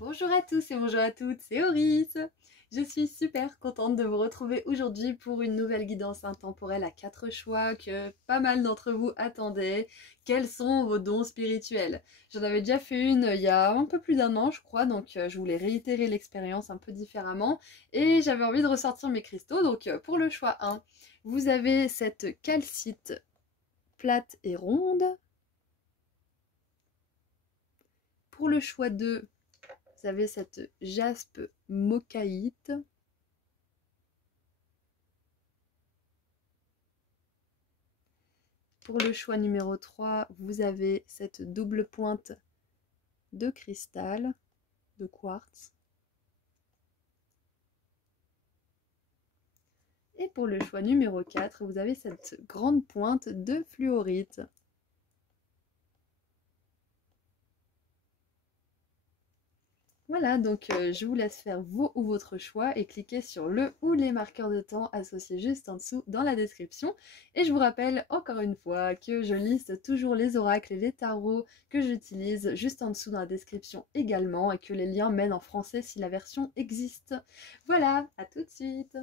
Bonjour à tous et bonjour à toutes, c'est Auris. Je suis super contente de vous retrouver aujourd'hui pour une nouvelle guidance intemporelle à 4 choix que pas mal d'entre vous attendaient. Quels sont vos dons spirituels? J'en avais déjà fait une il y a un peu plus d'un an je crois, donc je voulais réitérer l'expérience un peu différemment et j'avais envie de ressortir mes cristaux. Donc pour le choix 1, vous avez cette calcite plate et ronde. Pour le choix 2, vous avez cette jaspe mochaïte. Pour le choix numéro 3, vous avez cette double pointe de cristal, de quartz. Et pour le choix numéro 4, vous avez cette grande pointe de fluorite. Voilà, donc je vous laisse faire vos ou votre choix et cliquez sur le ou les marqueurs de temps associés juste en dessous dans la description. Et je vous rappelle encore une fois que je liste toujours les oracles et les tarots que j'utilise juste en dessous dans la description également et que les liens mènent en français si la version existe. Voilà, à tout de suite.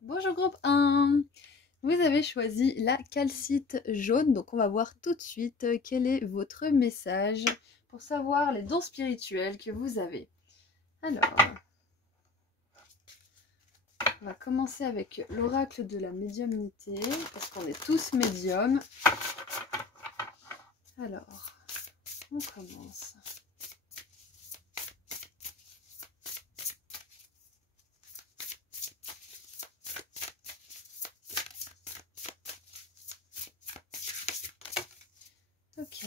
Bonjour groupe 1. Vous avez choisi la calcite jaune, donc on va voir tout de suite quel est votre message pour savoir les dons spirituels que vous avez. Alors, on va commencer avec l'oracle de la médiumnité, parce qu'on est tous médiums. Alors, on commence. Ok.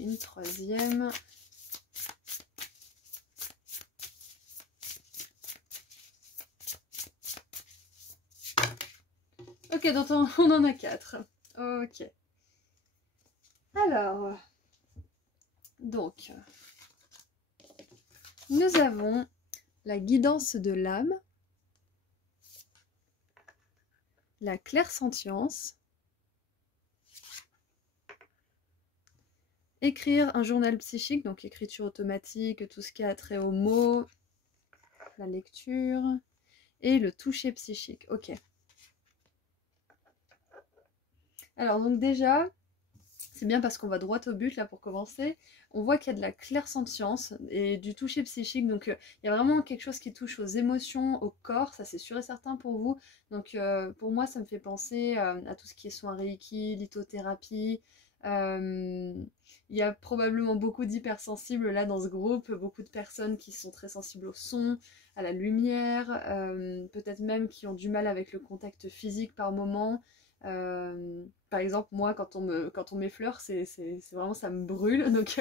Une troisième. Ok, donc on en a 4. Ok. Alors, donc, nous avons la guidance de l'âme, la clairsentience, écrire un journal psychique, donc écriture automatique, tout ce qui a trait aux mots, la lecture, et le toucher psychique. Ok. Alors donc déjà, c'est bien parce qu'on va droit au but là pour commencer. On voit qu'il y a de la clairsentience et du toucher psychique, donc il y a vraiment quelque chose qui touche aux émotions, au corps, ça c'est sûr et certain pour vous. Donc pour moi ça me fait penser à tout ce qui est soins Reiki, lithothérapie. Il y a probablement beaucoup d'hypersensibles là dans ce groupe, beaucoup de personnes qui sont très sensibles au son, à la lumière, peut-être même qui ont du mal avec le contact physique par moment. Par exemple, moi, quand on m'effleure, c'est vraiment, ça me brûle. Donc,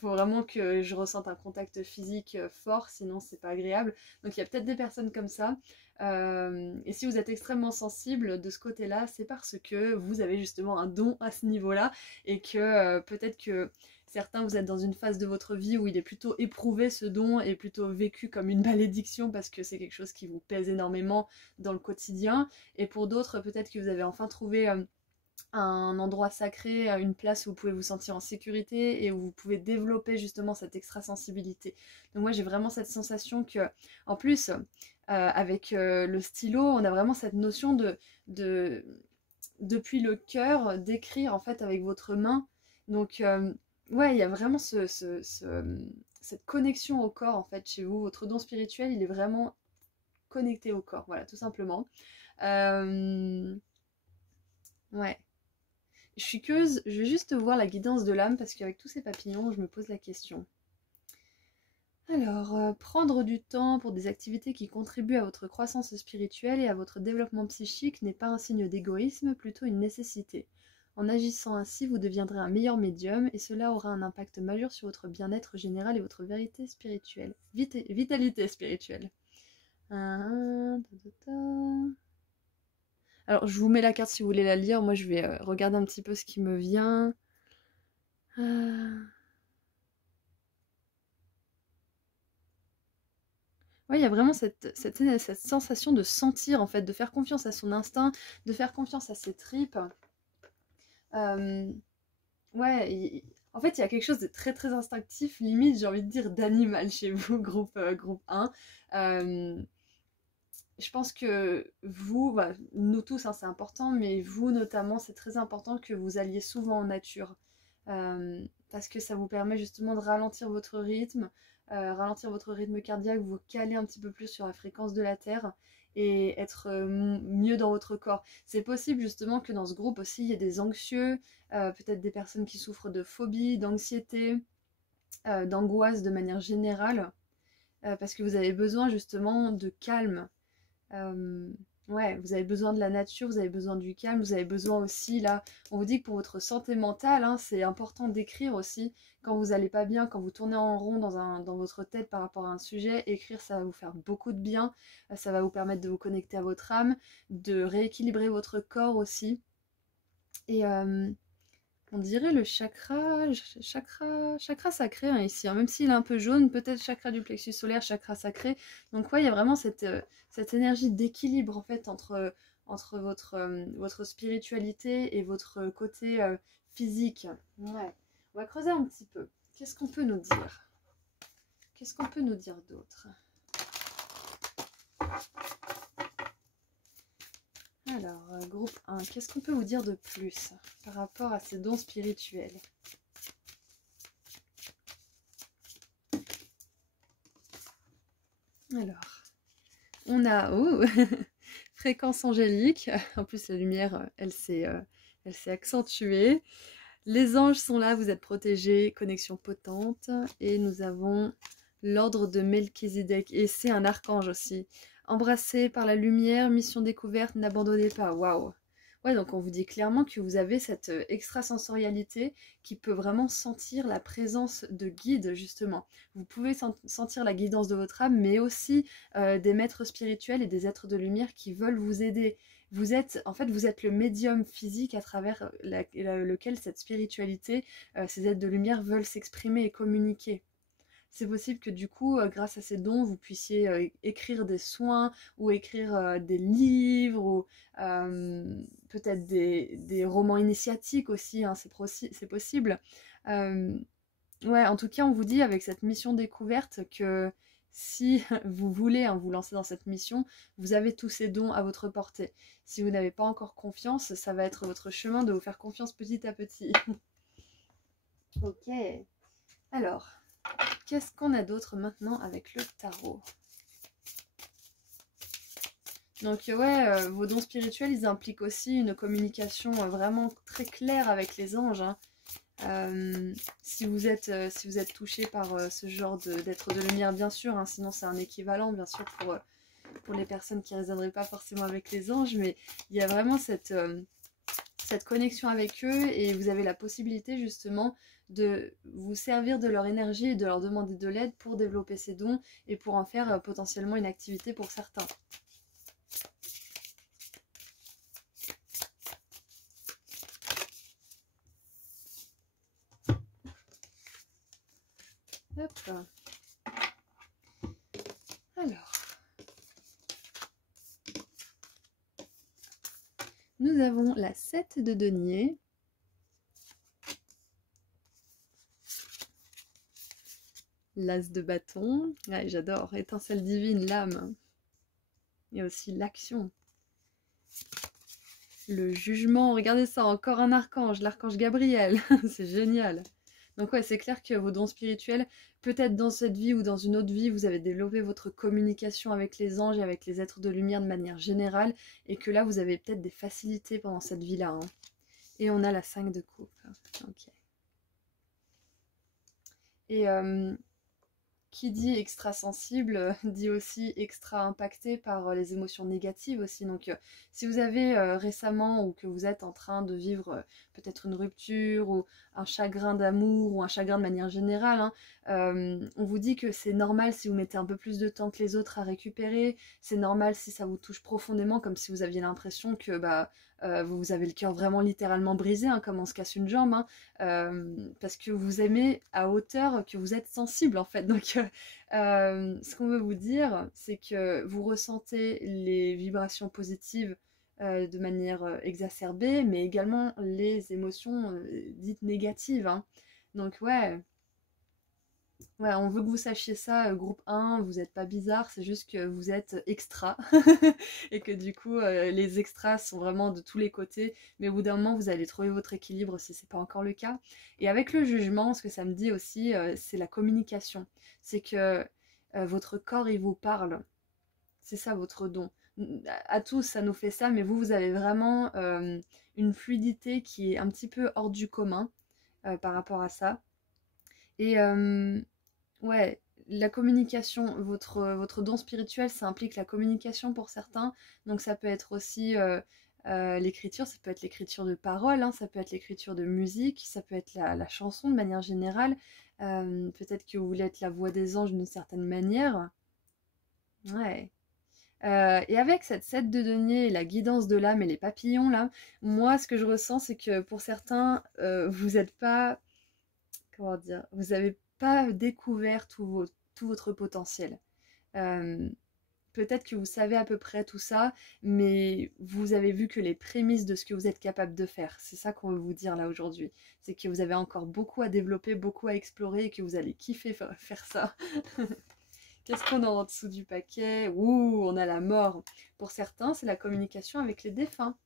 faut vraiment que je ressente un contact physique fort, sinon c'est pas agréable. Donc, il y a peut-être des personnes comme ça. Et si vous êtes extrêmement sensible de ce côté-là, c'est parce que vous avez justement un don à ce niveau-là et que peut-être que certains, vous êtes dans une phase de votre vie où il est plutôt éprouvé ce don et plutôt vécu comme une malédiction parce que c'est quelque chose qui vous pèse énormément dans le quotidien. Et pour d'autres, peut-être que vous avez enfin trouvé un endroit sacré, une place où vous pouvez vous sentir en sécurité et où vous pouvez développer justement cette extrasensibilité. Donc moi j'ai vraiment cette sensation que, en plus, avec le stylo, on a vraiment cette notion de depuis le cœur, d'écrire en fait avec votre main. Donc ouais, il y a vraiment cette connexion au corps en fait chez vous. Votre don spirituel, il est vraiment connecté au corps, voilà, tout simplement. Ouais. Je suis curieuse, je vais juste voir la guidance de l'âme parce qu'avec tous ces papillons, je me pose la question. Alors, prendre du temps pour des activités qui contribuent à votre croissance spirituelle et à votre développement psychique n'est pas un signe d'égoïsme, plutôt une nécessité. En agissant ainsi, vous deviendrez un meilleur médium et cela aura un impact majeur sur votre bien-être général et votre vérité spirituelle. Vitalité spirituelle. Alors, je vous mets la carte si vous voulez la lire. Moi, je vais regarder un petit peu ce qui me vient. Ouais, il y a vraiment cette sensation de sentir, en fait, de faire confiance à son instinct, de faire confiance à ses tripes. Euh, ouais, en fait, il y a quelque chose de très très instinctif, limite, j'ai envie de dire d'animal chez vous, groupe 1. Euh, je pense que vous, bah, nous tous, hein, c'est important, mais vous notamment, c'est très important que vous alliez souvent en nature. Parce que ça vous permet justement de ralentir votre rythme cardiaque, vous caler un petit peu plus sur la fréquence de la Terre et être mieux dans votre corps. C'est possible justement que dans ce groupe aussi, il y ait des anxieux, peut-être des personnes qui souffrent de phobie, d'anxiété, d'angoisse de manière générale, parce que vous avez besoin justement de calme. Euh, ouais, vous avez besoin de la nature, vous avez besoin du calme, vous avez besoin aussi, là, on vous dit que pour votre santé mentale, hein, c'est important d'écrire aussi quand vous allez pas bien, quand vous tournez en rond dans votre tête par rapport à un sujet. Écrire, ça va vous faire beaucoup de bien, ça va vous permettre de vous connecter à votre âme, de rééquilibrer votre corps aussi. Et on dirait le chakra sacré, hein, ici, hein. Même s'il est un peu jaune, peut-être chakra du plexus solaire, chakra sacré. Donc ouais, il y a vraiment cette énergie d'équilibre en fait entre votre spiritualité et votre côté physique. Ouais. On va creuser un petit peu. Qu'est-ce qu'on peut nous dire? Qu'est-ce qu'on peut nous dire d'autre? Alors, groupe 1, qu'est-ce qu'on peut vous dire de plus par rapport à ces dons spirituels? Alors, on a fréquence angélique. En plus, la lumière, elle s'est accentuée. Les anges sont là, vous êtes protégés, connexion potente. Et nous avons l'ordre de Melchizedek. Et c'est un archange aussi. Embrassé par la lumière, mission découverte, n'abandonnez pas. Waouh! Ouais, donc on vous dit clairement que vous avez cette extrasensorialité qui peut vraiment sentir la présence de guides, justement. Vous pouvez sentir la guidance de votre âme, mais aussi des maîtres spirituels et des êtres de lumière qui veulent vous aider. En fait, vous êtes le médium physique à travers lequel cette spiritualité, ces êtres de lumière veulent s'exprimer et communiquer. C'est possible que du coup, grâce à ces dons, vous puissiez écrire des soins ou écrire des livres ou peut-être des romans initiatiques aussi, hein, c'est possible. Euh, ouais, en tout cas, on vous dit avec cette mission découverte que si vous voulez, hein, vous lancer dans cette mission, vous avez tous ces dons à votre portée. Si vous n'avez pas encore confiance, ça va être votre chemin de vous faire confiance petit à petit. Ok. Alors, qu'est-ce qu'on a d'autre maintenant avec le tarot? Donc ouais, vos dons spirituels, ils impliquent aussi une communication vraiment très claire avec les anges, hein. Si vous êtes touché par ce genre d'être de lumière, bien sûr, hein, sinon c'est un équivalent, bien sûr, pour les personnes qui ne résonneraient pas forcément avec les anges, mais il y a vraiment cette connexion avec eux et vous avez la possibilité justement de vous servir de leur énergie et de leur demander de l'aide pour développer ces dons et pour en faire potentiellement une activité pour certains. Hop. Alors, nous avons la 7 de denier, l'as de bâton, ouais, j'adore, étincelle divine, l'âme, et aussi l'action, le jugement, regardez ça, encore un archange, l'archange Gabriel, c'est génial. Donc ouais, c'est clair que vos dons spirituels, peut-être dans cette vie ou dans une autre vie, vous avez développé votre communication avec les anges et avec les êtres de lumière de manière générale, et que là, vous avez peut-être des facilités pendant cette vie-là, hein. Et on a la 5 de coupe. Ok. Et qui dit extra-sensible dit aussi extra impacté par les émotions négatives aussi. Donc si vous avez récemment ou que vous êtes en train de vivre peut-être une rupture ou un chagrin d'amour ou un chagrin de manière générale, hein, on vous dit que c'est normal si vous mettez un peu plus de temps que les autres à récupérer, c'est normal si ça vous touche profondément, comme si vous aviez l'impression que vous avez le cœur vraiment littéralement brisé, hein, comme on se casse une jambe, hein, parce que vous aimez à hauteur que vous êtes sensible en fait. Donc ce qu'on veut vous dire, c'est que vous ressentez les vibrations positives de manière exacerbée, mais également les émotions dites négatives, hein. Donc ouais, on veut que vous sachiez ça, groupe 1, vous n'êtes pas bizarre, c'est juste que vous êtes extra. Et que du coup, les extras sont vraiment de tous les côtés. Mais au bout d'un moment, vous allez trouver votre équilibre si c'est pas encore le cas. Et avec le jugement, ce que ça me dit aussi, c'est la communication. C'est que votre corps, il vous parle. C'est ça votre don. À tous, ça nous fait ça, mais vous avez vraiment une fluidité qui est un petit peu hors du commun par rapport à ça. Et ouais, la communication, votre don spirituel, ça implique la communication pour certains. Donc ça peut être aussi l'écriture, ça peut être l'écriture de paroles, hein, ça peut être l'écriture de musique, ça peut être la chanson de manière générale. Peut-être que vous voulez être la voix des anges d'une certaine manière. Ouais. Et avec cette 7 de denier, la guidance de l'âme et les papillons, là, moi, ce que je ressens, c'est que pour certains, vous n'êtes pas, comment dire, vous n'avez pas découvert tout votre potentiel. Euh, Peut-être que vous savez à peu près tout ça, mais vous avez vu que les prémices de ce que vous êtes capable de faire. C'est ça qu'on veut vous dire là aujourd'hui. C'est que vous avez encore beaucoup à développer, beaucoup à explorer et que vous allez kiffer faire ça. Qu'est-ce qu'on a en dessous du paquet? Ouh, on a la mort. Pour certains, c'est la communication avec les défunts.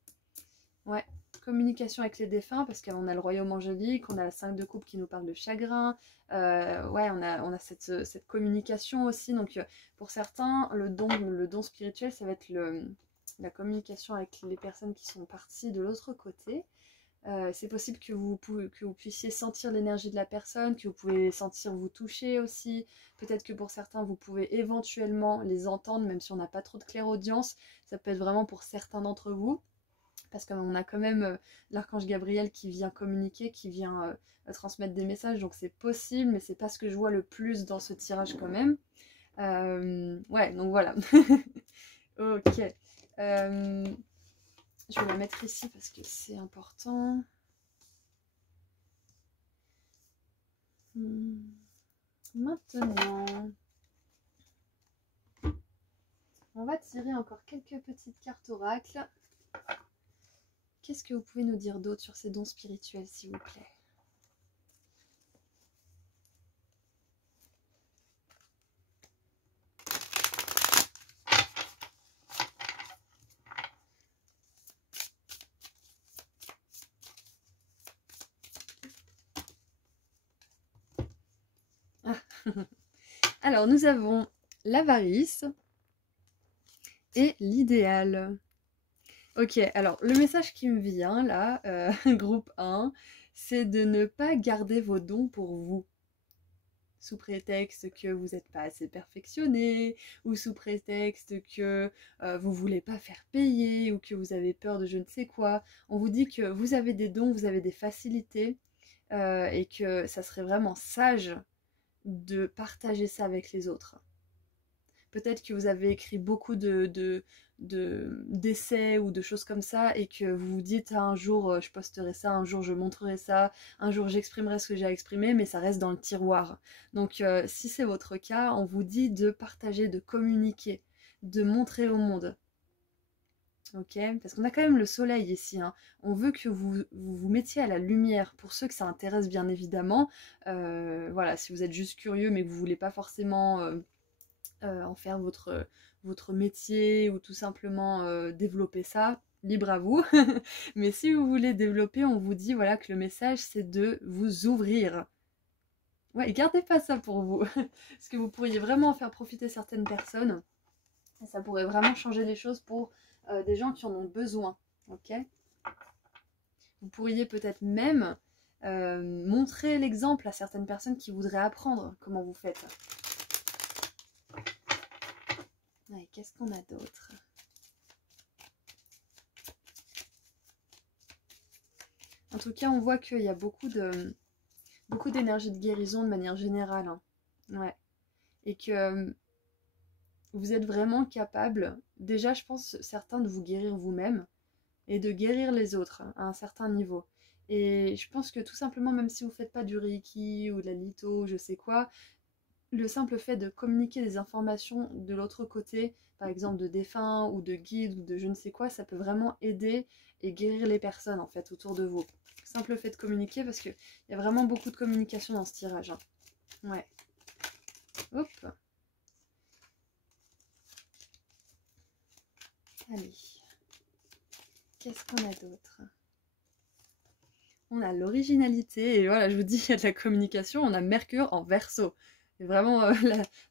Ouais, communication avec les défunts, parce qu'on a le royaume angélique, on a la 5 de coupe qui nous parle de chagrin. Ouais, on a cette communication aussi. Donc, pour certains, le don spirituel, ça va être la communication avec les personnes qui sont parties de l'autre côté. C'est possible que vous puissiez sentir l'énergie de la personne, que vous pouvez sentir vous toucher aussi. Peut-être que pour certains, vous pouvez éventuellement les entendre, même si on n'a pas trop de clairaudience. Ça peut être vraiment pour certains d'entre vous. Parce qu'on a quand même l'archange Gabriel qui vient communiquer, qui vient transmettre des messages. Donc c'est possible, mais c'est pas ce que je vois le plus dans ce tirage quand même. Ouais, donc voilà. Ok. Je vais la mettre ici parce que c'est important. Maintenant, on va tirer encore quelques petites cartes oracles. Qu'est-ce que vous pouvez nous dire d'autre sur ces dons spirituels, s'il vous plaît? Alors, nous avons l'avarice et l'idéal. Ok, alors le message qui me vient là, groupe 1, c'est de ne pas garder vos dons pour vous. Sous prétexte que vous n'êtes pas assez perfectionné, ou sous prétexte que vous voulez pas faire payer, ou que vous avez peur de je ne sais quoi. On vous dit que vous avez des dons, vous avez des facilités, et que ça serait vraiment sage de partager ça avec les autres. Peut-être que vous avez écrit beaucoup d'essais ou de choses comme ça et que vous vous dites un jour je posterai ça, un jour je montrerai ça, un jour j'exprimerai ce que j'ai à exprimer, mais ça reste dans le tiroir. Donc si c'est votre cas, on vous dit de partager, de communiquer, de montrer au monde. Ok, parce qu'on a quand même le soleil ici, hein. On veut que vous mettiez à la lumière, pour ceux que ça intéresse bien évidemment. Voilà, si vous êtes juste curieux mais que vous voulez pas forcément en faire votre métier ou tout simplement développer ça, libre à vous. Mais si vous voulez développer, on vous dit voilà que le message c'est de vous ouvrir. Ouais, et gardez pas ça pour vous, parce que vous pourriez vraiment en faire profiter certaines personnes. Et ça pourrait vraiment changer les choses pour des gens qui en ont besoin. Ok ? Vous pourriez peut-être même montrer l'exemple à certaines personnes qui voudraient apprendre comment vous faites. Ouais, qu'est-ce qu'on a d'autre? En tout cas, on voit qu'il y a beaucoup d'énergie de guérison de manière générale. Hein. Ouais. Et que vous êtes vraiment capable, déjà je pense certains de vous guérir vous-même, et de guérir les autres à un certain niveau. Et je pense que tout simplement, même si vous ne faites pas du Reiki ou de la litho, je sais quoi, le simple fait de communiquer des informations de l'autre côté, par exemple de défunts ou de guides ou de je ne sais quoi, ça peut vraiment aider et guérir les personnes en fait autour de vous. Simple fait de communiquer parce qu'il y a vraiment beaucoup de communication dans ce tirage. Hein. Ouais. Hop. Allez. Qu'est-ce qu'on a d'autre? On a l'originalité, et voilà, je vous dis, il y a de la communication, on a Mercure en Verseau. Et vraiment,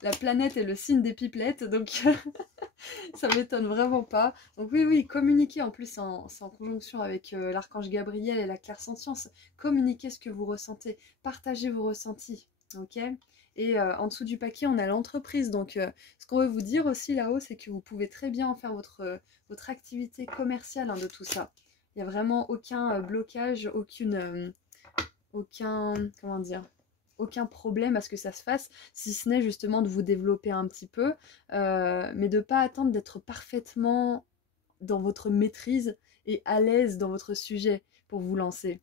la planète est le signe des pipelettes, donc ça m'étonne vraiment pas. Donc oui, communiquer, en plus, c'est en conjonction avec l'archange Gabriel et la clairsentience. Communiquez ce que vous ressentez, partagez vos ressentis, ok? Et en dessous du paquet, on a l'entreprise. Donc, ce qu'on veut vous dire aussi là-haut, c'est que vous pouvez très bien en faire votre activité commerciale hein, de tout ça. Il n'y a vraiment aucun blocage, comment dire, aucun problème à ce que ça se fasse, si ce n'est justement de vous développer un petit peu, mais de ne pas attendre d'être parfaitement dans votre maîtrise et à l'aise dans votre sujet pour vous lancer.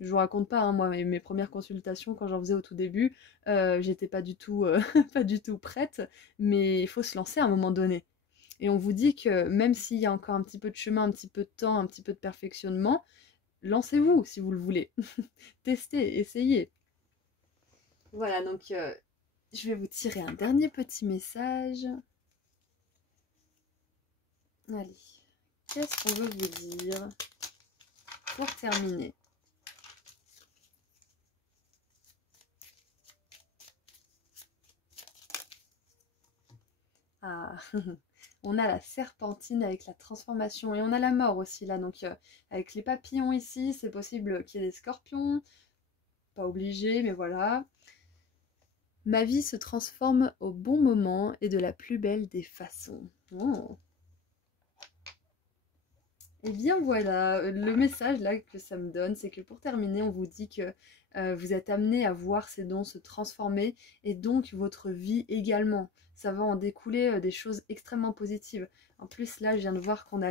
Je vous raconte pas, hein, moi, mes premières consultations, quand j'en faisais au tout début, j'étais pas du tout, pas du tout prête, mais il faut se lancer à un moment donné. Et on vous dit que même s'il y a encore un petit peu de chemin, un petit peu de temps, un petit peu de perfectionnement, lancez-vous si vous le voulez. Testez, essayez. Voilà, donc je vais vous tirer un dernier petit message. Allez, qu'est-ce qu'on veut vous dire pour terminer? Ah, on a la serpentine avec la transformation et on a la mort aussi là. Donc avec les papillons ici, c'est possible qu'il y ait des scorpions. Pas obligé, mais voilà. Ma vie se transforme au bon moment et de la plus belle des façons. Oh. Et bien voilà, le message là que ça me donne, c'est que pour terminer, on vous dit que vous êtes amené à voir ces dons se transformer et donc votre vie également. Ça va en découler des choses extrêmement positives. En plus, là, je viens de voir qu'on a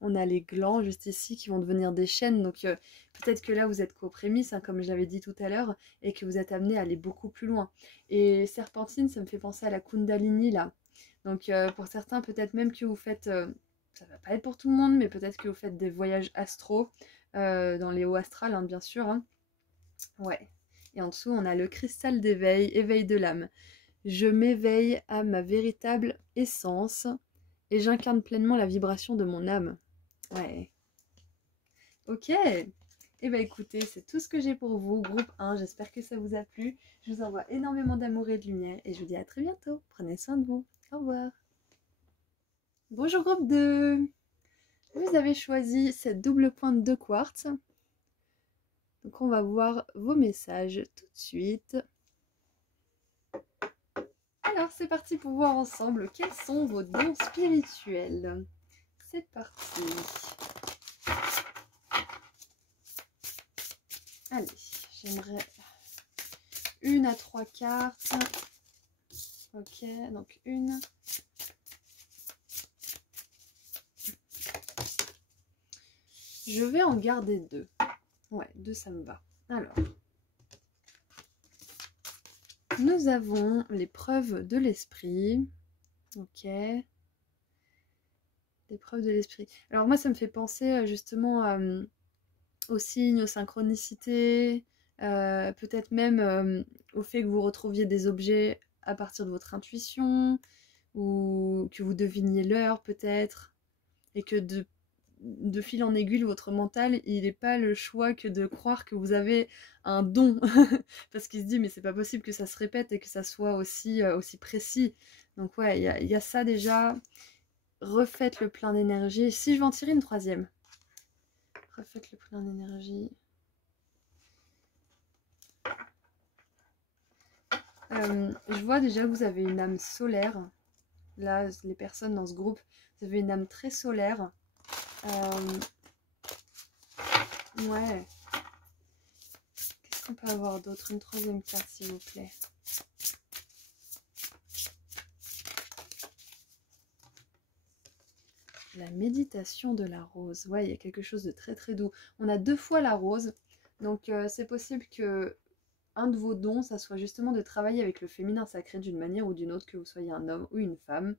on a les glands juste ici qui vont devenir des chaînes. Donc peut-être que là, vous êtes qu'aux prémices, hein, comme je l'avais dit tout à l'heure, et que vous êtes amené à aller beaucoup plus loin. Et serpentine, ça me fait penser à la Kundalini là. Donc pour certains, peut-être même que vous faites... ça va pas être pour tout le monde, mais peut-être que vous faites des voyages astro, dans les hauts astrales, hein, bien sûr. Hein. Ouais. Et en dessous, on a le cristal d'éveil, éveil de l'âme. Je m'éveille à ma véritable essence et j'incarne pleinement la vibration de mon âme. Ouais. Ok. Eh bien écoutez, c'est tout ce que j'ai pour vous, groupe 1. J'espère que ça vous a plu. Je vous envoie énormément d'amour et de lumière et je vous dis à très bientôt. Prenez soin de vous. Au revoir. Bonjour groupe 2. Vous avez choisi cette double pointe de quartz. Donc on va voir vos messages tout de suite. Alors c'est parti pour voir ensemble quels sont vos dons spirituels. C'est parti. Allez, j'aimerais 1 à 3 cartes. Ok, donc une. Je vais en garder 2. Ouais, 2 ça me va. Alors, nous avons l'épreuve de l'esprit. Ok. L'épreuve de l'esprit. Alors moi, ça me fait penser justement aux signes, aux synchronicités, peut-être même au fait que vous retrouviez des objets à partir de votre intuition, ou que vous deviniez l'heure peut-être, et que de fil en aiguille, votre mental, il n'est pas le choix que de croire que vous avez un don, parce qu'il se dit mais c'est pas possible que ça se répète et que ça soit aussi précis. Donc ouais, il y a ça déjà. Refaites le plein d'énergie. Si je vais en tirer une troisième. Refaites le plein d'énergie. Je vois déjà que vous avez une âme solaire. Là, les personnes dans ce groupe, vous avez une âme très solaire. Ouais. Qu'est-ce qu'on peut avoir d'autre? Une troisième carte, s'il vous plaît. la méditation de la rose. Ouais, il y a quelque chose de très très doux. On a 2 fois la rose, donc c'est possible que un de vos dons, ça soit justement de travailler avec le féminin sacré d'une manière ou d'une autre, que vous soyez un homme ou une femme.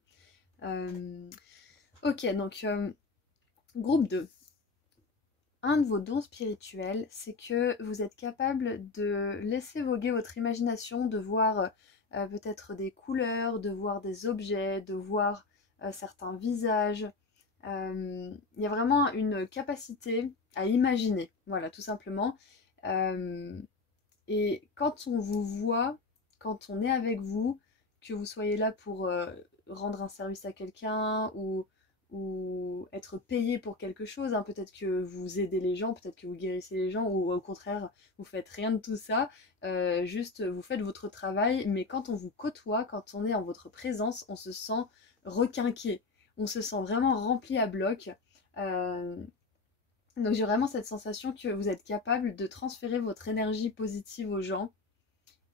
Ok, donc groupe 2. Un de vos dons spirituels, c'est que vous êtes capable de laisser voguer votre imagination, de voir peut-être des couleurs, de voir des objets, de voir certains visages. Il y a vraiment une capacité à imaginer, voilà, tout simplement. Et quand on vous voit, quand on est avec vous, que vous soyez là pour rendre un service à quelqu'un ou être payé pour quelque chose, hein, peut-être que vous aidez les gens, peut-être que vous guérissez les gens, ou au contraire, vous faites rien de tout ça, juste vous faites votre travail, mais quand on vous côtoie, quand on est en votre présence, on se sent requinqué, on se sent vraiment rempli à bloc. Donc j'ai vraiment cette sensation que vous êtes capable de transférer votre énergie positive aux gens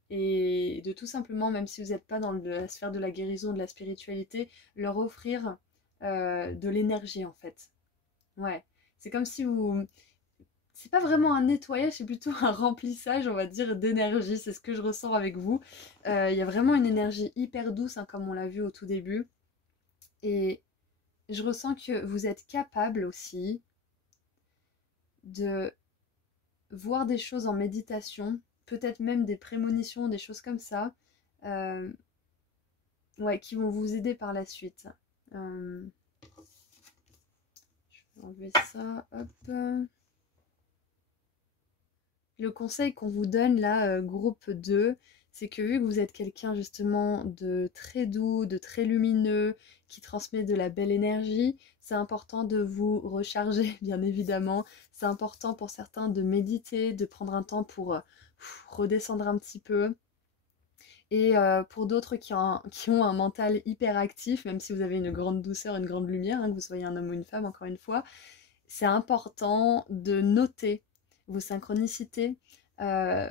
et de tout simplement, même si vous n'êtes pas dans la sphère de la guérison, de la spiritualité, leur offrir de l'énergie en fait. Ouais, c'est comme si vous... C'est pas vraiment un nettoyage, c'est plutôt un remplissage, on va dire, d'énergie. C'est ce que je ressens avec vous. Il y a vraiment une énergie hyper douce, hein, comme on l'a vu au tout début. Et je ressens que vous êtes capable aussi de voir des choses en méditation, peut-être même des prémonitions, des choses comme ça, ouais, qui vont vous aider par la suite. Je vais enlever ça, hop. Le conseil qu'on vous donne là, groupe 2, c'est que vu que vous êtes quelqu'un justement de très doux, de très lumineux, qui transmet de la belle énergie, c'est important de vous recharger, bien évidemment. C'est important pour certains de méditer, de prendre un temps pour redescendre un petit peu. Et pour d'autres qui ont un mental hyper actif, même si vous avez une grande douceur, une grande lumière, hein, que vous soyez un homme ou une femme, encore une fois, c'est important de noter vos synchronicités, euh,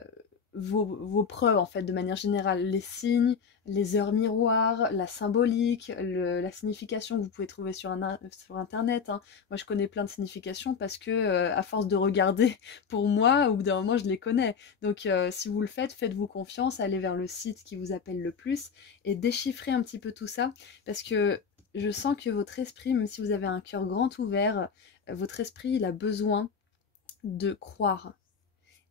vos preuves en fait de manière générale, les signes, les heures miroirs, la symbolique, la signification que vous pouvez trouver sur internet, hein. Moi je connais plein de significations parce que à force de regarder, pour moi au bout d'un moment je les connais. Donc si vous le faites, faites-vous confiance, allez vers le site qui vous appelle le plus et déchiffrez un petit peu tout ça, parce que je sens que votre esprit, même si vous avez un cœur grand ouvert, votre esprit il a besoin de croire.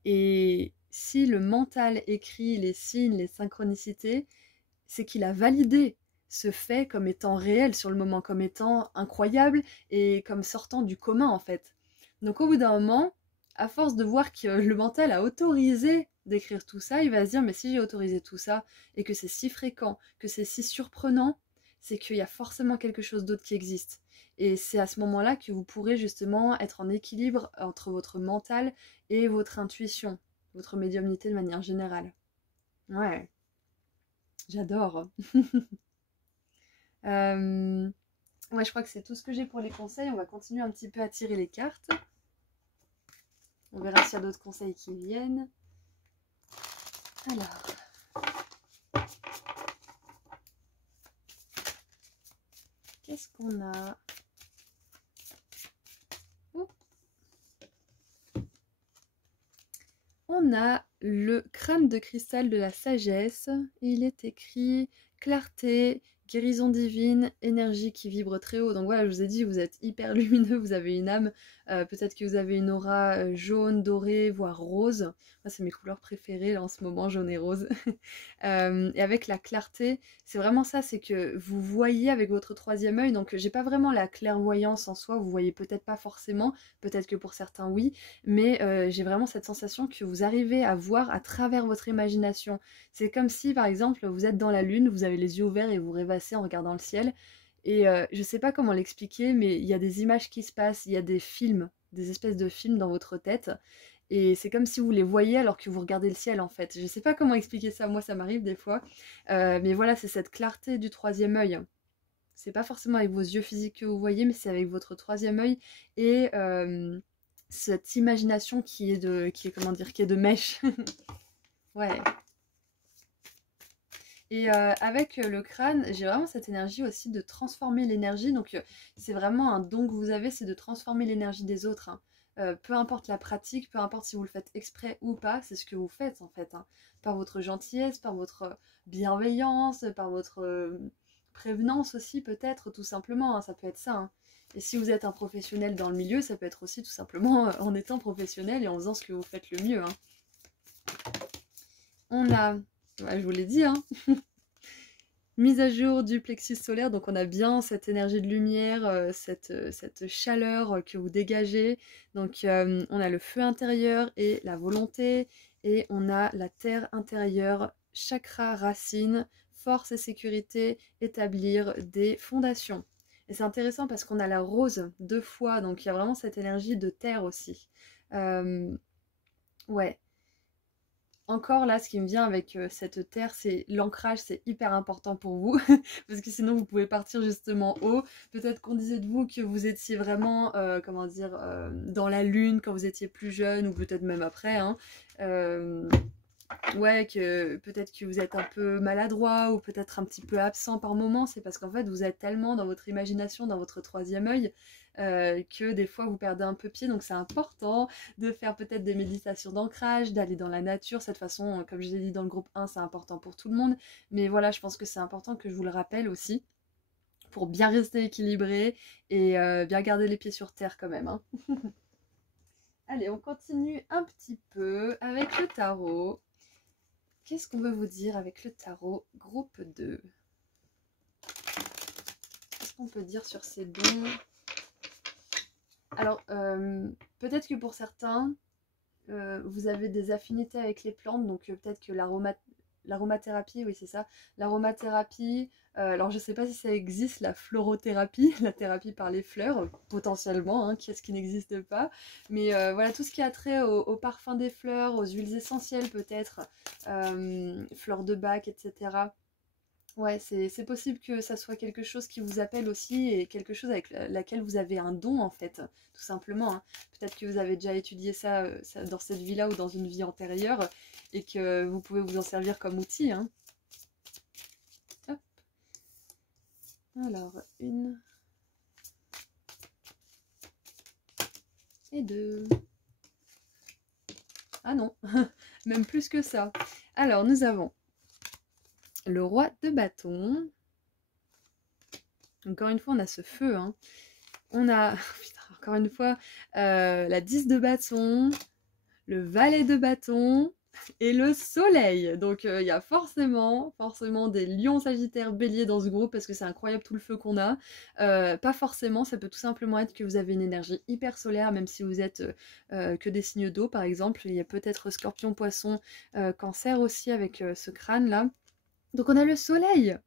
Et si le mental écrit les signes, les synchronicités, c'est qu'il a validé ce fait comme étant réel sur le moment, comme étant incroyable et comme sortant du commun en fait. Donc au bout d'un moment, à force de voir que le mental a autorisé d'écrire tout ça, il va se dire mais si j'ai autorisé tout ça et que c'est si fréquent, que c'est si surprenant, c'est qu'il y a forcément quelque chose d'autre qui existe. Et c'est à ce moment-là que vous pourrez justement être en équilibre entre votre mental et votre intuition, votre médiumnité de manière générale. Ouais, j'adore. Ouais, je crois que c'est tout ce que j'ai pour les conseils. On va continuer un petit peu à tirer les cartes. On verra s'il y a d'autres conseils qui viennent. Alors. Qu'est-ce qu'on a? Oh. On a le crâne de cristal de la sagesse. Il est écrit clarté, guérison divine, énergie qui vibre très haut. Donc voilà, je vous ai dit, vous êtes hyper lumineux, vous avez une âme. Peut-être que vous avez une aura jaune, dorée, voire rose. Moi, c'est mes couleurs préférées là, en ce moment, jaune et rose. Et avec la clarté, c'est vraiment ça, c'est que vous voyez avec votre troisième œil. Donc j'ai pas vraiment la clairvoyance en soi, vous voyez peut-être pas forcément, peut-être que pour certains oui, mais j'ai vraiment cette sensation que vous arrivez à voir à travers votre imagination. C'est comme si par exemple vous êtes dans la lune, vous avez les yeux ouverts et vous rêvassez en regardant le ciel. Et je sais pas comment l'expliquer, mais il y a des images qui se passent, il y a des films, des espèces de films dans votre tête. Et c'est comme si vous les voyez alors que vous regardez le ciel en fait. Je sais pas comment expliquer ça, moi ça m'arrive des fois. Mais voilà, c'est cette clarté du troisième œil. C'est pas forcément avec vos yeux physiques que vous voyez, mais c'est avec votre troisième œil et cette imagination qui est comment dire, qui est de mèche. Ouais. Et avec le crâne, j'ai vraiment cette énergie aussi de transformer l'énergie. Donc c'est vraiment un don que vous avez, c'est de transformer l'énergie des autres, hein. Peu importe la pratique, peu importe si vous le faites exprès ou pas, c'est ce que vous faites en fait, hein. Par votre gentillesse, par votre bienveillance, par votre prévenance aussi peut-être, tout simplement, hein, ça peut être ça, hein. Et si vous êtes un professionnel dans le milieu, ça peut être aussi tout simplement en étant professionnel et en faisant ce que vous faites le mieux, hein. On a, je vous l'ai dit, hein, mise à jour du plexus solaire, donc on a bien cette énergie de lumière, cette chaleur que vous dégagez. Donc on a le feu intérieur et la volonté, et on a la terre intérieure, chakra racine, force et sécurité, établir des fondations. Et c'est intéressant parce qu'on a la rose 2 fois, donc il y a vraiment cette énergie de terre aussi. Ouais. Encore là, ce qui me vient avec cette terre, c'est l'ancrage, c'est hyper important pour vous, parce que sinon vous pouvez partir justement haut. Peut-être qu'on disait de vous que vous étiez vraiment, comment dire, dans la lune quand vous étiez plus jeune, ou peut-être même après, hein. Ouais, que peut-être que vous êtes un peu maladroit, ou peut-être un petit peu absent par moment. C'est parce qu'en fait, vous êtes tellement dans votre imagination, dans votre troisième œil, que des fois vous perdez un peu pied. Donc c'est important de faire peut-être des méditations d'ancrage, d'aller dans la nature. Cette façon, comme je l'ai dit dans le groupe 1, c'est important pour tout le monde. Mais voilà, je pense que c'est important que je vous le rappelle aussi, pour bien rester équilibré et bien garder les pieds sur terre quand même, hein. Allez, on continue un petit peu avec le tarot. Qu'est-ce qu'on veut vous dire avec le tarot groupe 2? Qu'est-ce qu'on peut dire sur ces dons? Alors, peut-être que pour certains, vous avez des affinités avec les plantes, donc peut-être que l'aromathérapie, oui c'est ça, l'aromathérapie, alors je sais pas si ça existe, la florothérapie, la thérapie par les fleurs, potentiellement, hein, qu'est-ce qui n'existe pas, mais voilà, tout ce qui a trait au parfum des fleurs, aux huiles essentielles peut-être, fleurs de bac, etc. Ouais, c'est possible que ça soit quelque chose qui vous appelle aussi, et quelque chose avec laquelle vous avez un don en fait, tout simplement, hein. Peut-être que vous avez déjà étudié ça dans cette vie-là ou dans une vie antérieure, et que vous pouvez vous en servir comme outil, hein. Hop. Alors, 1 et 2. Ah non, même plus que ça. Alors, nous avons le roi de bâton. Encore une fois, on a ce feu, hein. On a, putain, encore une fois, la 10 de bâton, le valet de bâton et le soleil. Donc il y a forcément des lions, sagittaires, béliers dans ce groupe, parce que c'est incroyable tout le feu qu'on a. Pas forcément, ça peut tout simplement être que vous avez une énergie hyper solaire, même si vous êtes que des signes d'eau par exemple. Il y a peut-être scorpion, poisson, cancer aussi avec ce crâne là. Donc on a le soleil.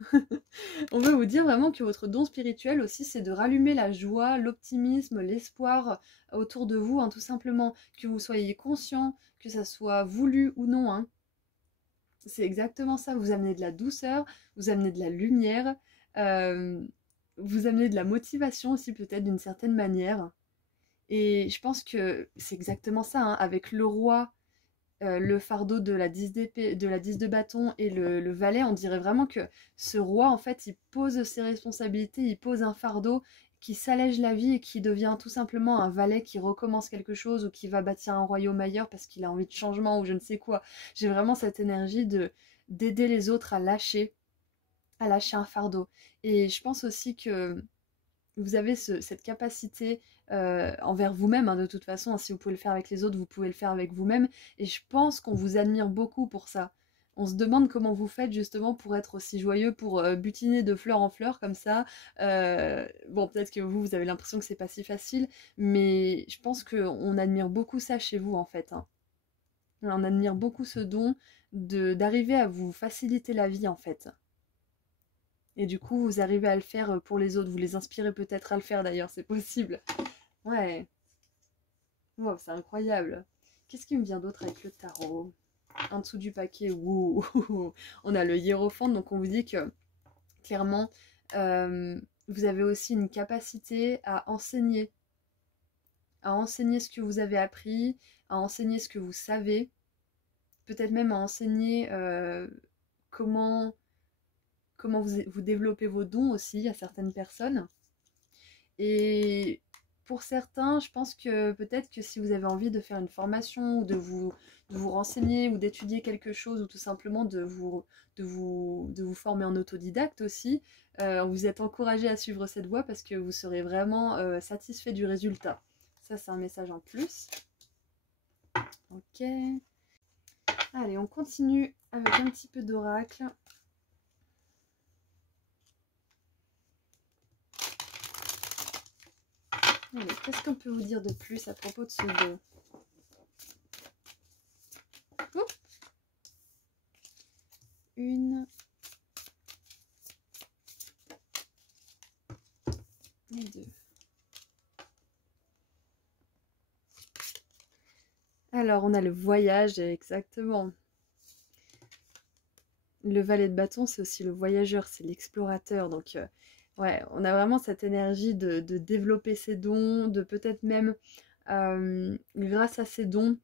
On veut vous dire vraiment que votre don spirituel aussi, c'est de rallumer la joie, l'optimisme, l'espoir autour de vous, hein, tout simplement. Que vous soyez conscient, que ça soit voulu ou non, hein. C'est exactement ça. Vous amenez de la douceur, vous amenez de la lumière, euh, vous amenez de la motivation aussi peut-être d'une certaine manière. Et je pense que c'est exactement ça, hein, avec le roi, le fardeau de la 10 d'épée, de la 10 de bâton et le valet, on dirait vraiment que ce roi, en fait, il pose ses responsabilités, il pose un fardeau qui s'allège la vie et qui devient tout simplement un valet qui recommence quelque chose, ou qui va bâtir un royaume ailleurs parce qu'il a envie de changement ou je ne sais quoi. J'ai vraiment cette énergie de d'aider les autres à lâcher un fardeau. Et je pense aussi que vous avez cette capacité envers vous-même, hein, de toute façon, hein, si vous pouvez le faire avec les autres, vous pouvez le faire avec vous-même, et je pense qu'on vous admire beaucoup pour ça. On se demande comment vous faites justement pour être aussi joyeux, pour butiner de fleur en fleur comme ça. Bon, peut-être que vous avez l'impression que c'est pas si facile, mais je pense qu'on admire beaucoup ça chez vous en fait, hein. On admire beaucoup ce don d'arriver à vous faciliter la vie en fait. Et du coup, vous arrivez à le faire pour les autres. Vous les inspirez peut-être à le faire d'ailleurs, c'est possible. Ouais. Wow, c'est incroyable. Qu'est-ce qui me vient d'autre avec le tarot? En dessous du paquet, ouh, on a le hiérophante. Donc on vous dit que clairement, vous avez aussi une capacité à enseigner ce que vous avez appris, à enseigner ce que vous savez, peut-être même à enseigner comment comment vous développez vos dons aussi à certaines personnes. Et pour certains, je pense que peut-être que si vous avez envie de faire une formation ou de vous renseigner ou d'étudier quelque chose ou tout simplement de vous former en autodidacte aussi, vous êtes encouragé à suivre cette voie parce que vous serez vraiment satisfait du résultat. Ça, c'est un message en plus. Ok. Allez, on continue avec un petit peu d'oracle. Allez, qu'est-ce qu'on peut vous dire de plus à propos de ce don? Une et deux. Alors, on a le voyage, exactement. Le valet de bâton, c'est aussi le voyageur, c'est l'explorateur. Donc, ouais, on a vraiment cette énergie de développer ses dons, de peut-être même, grâce à ses dons,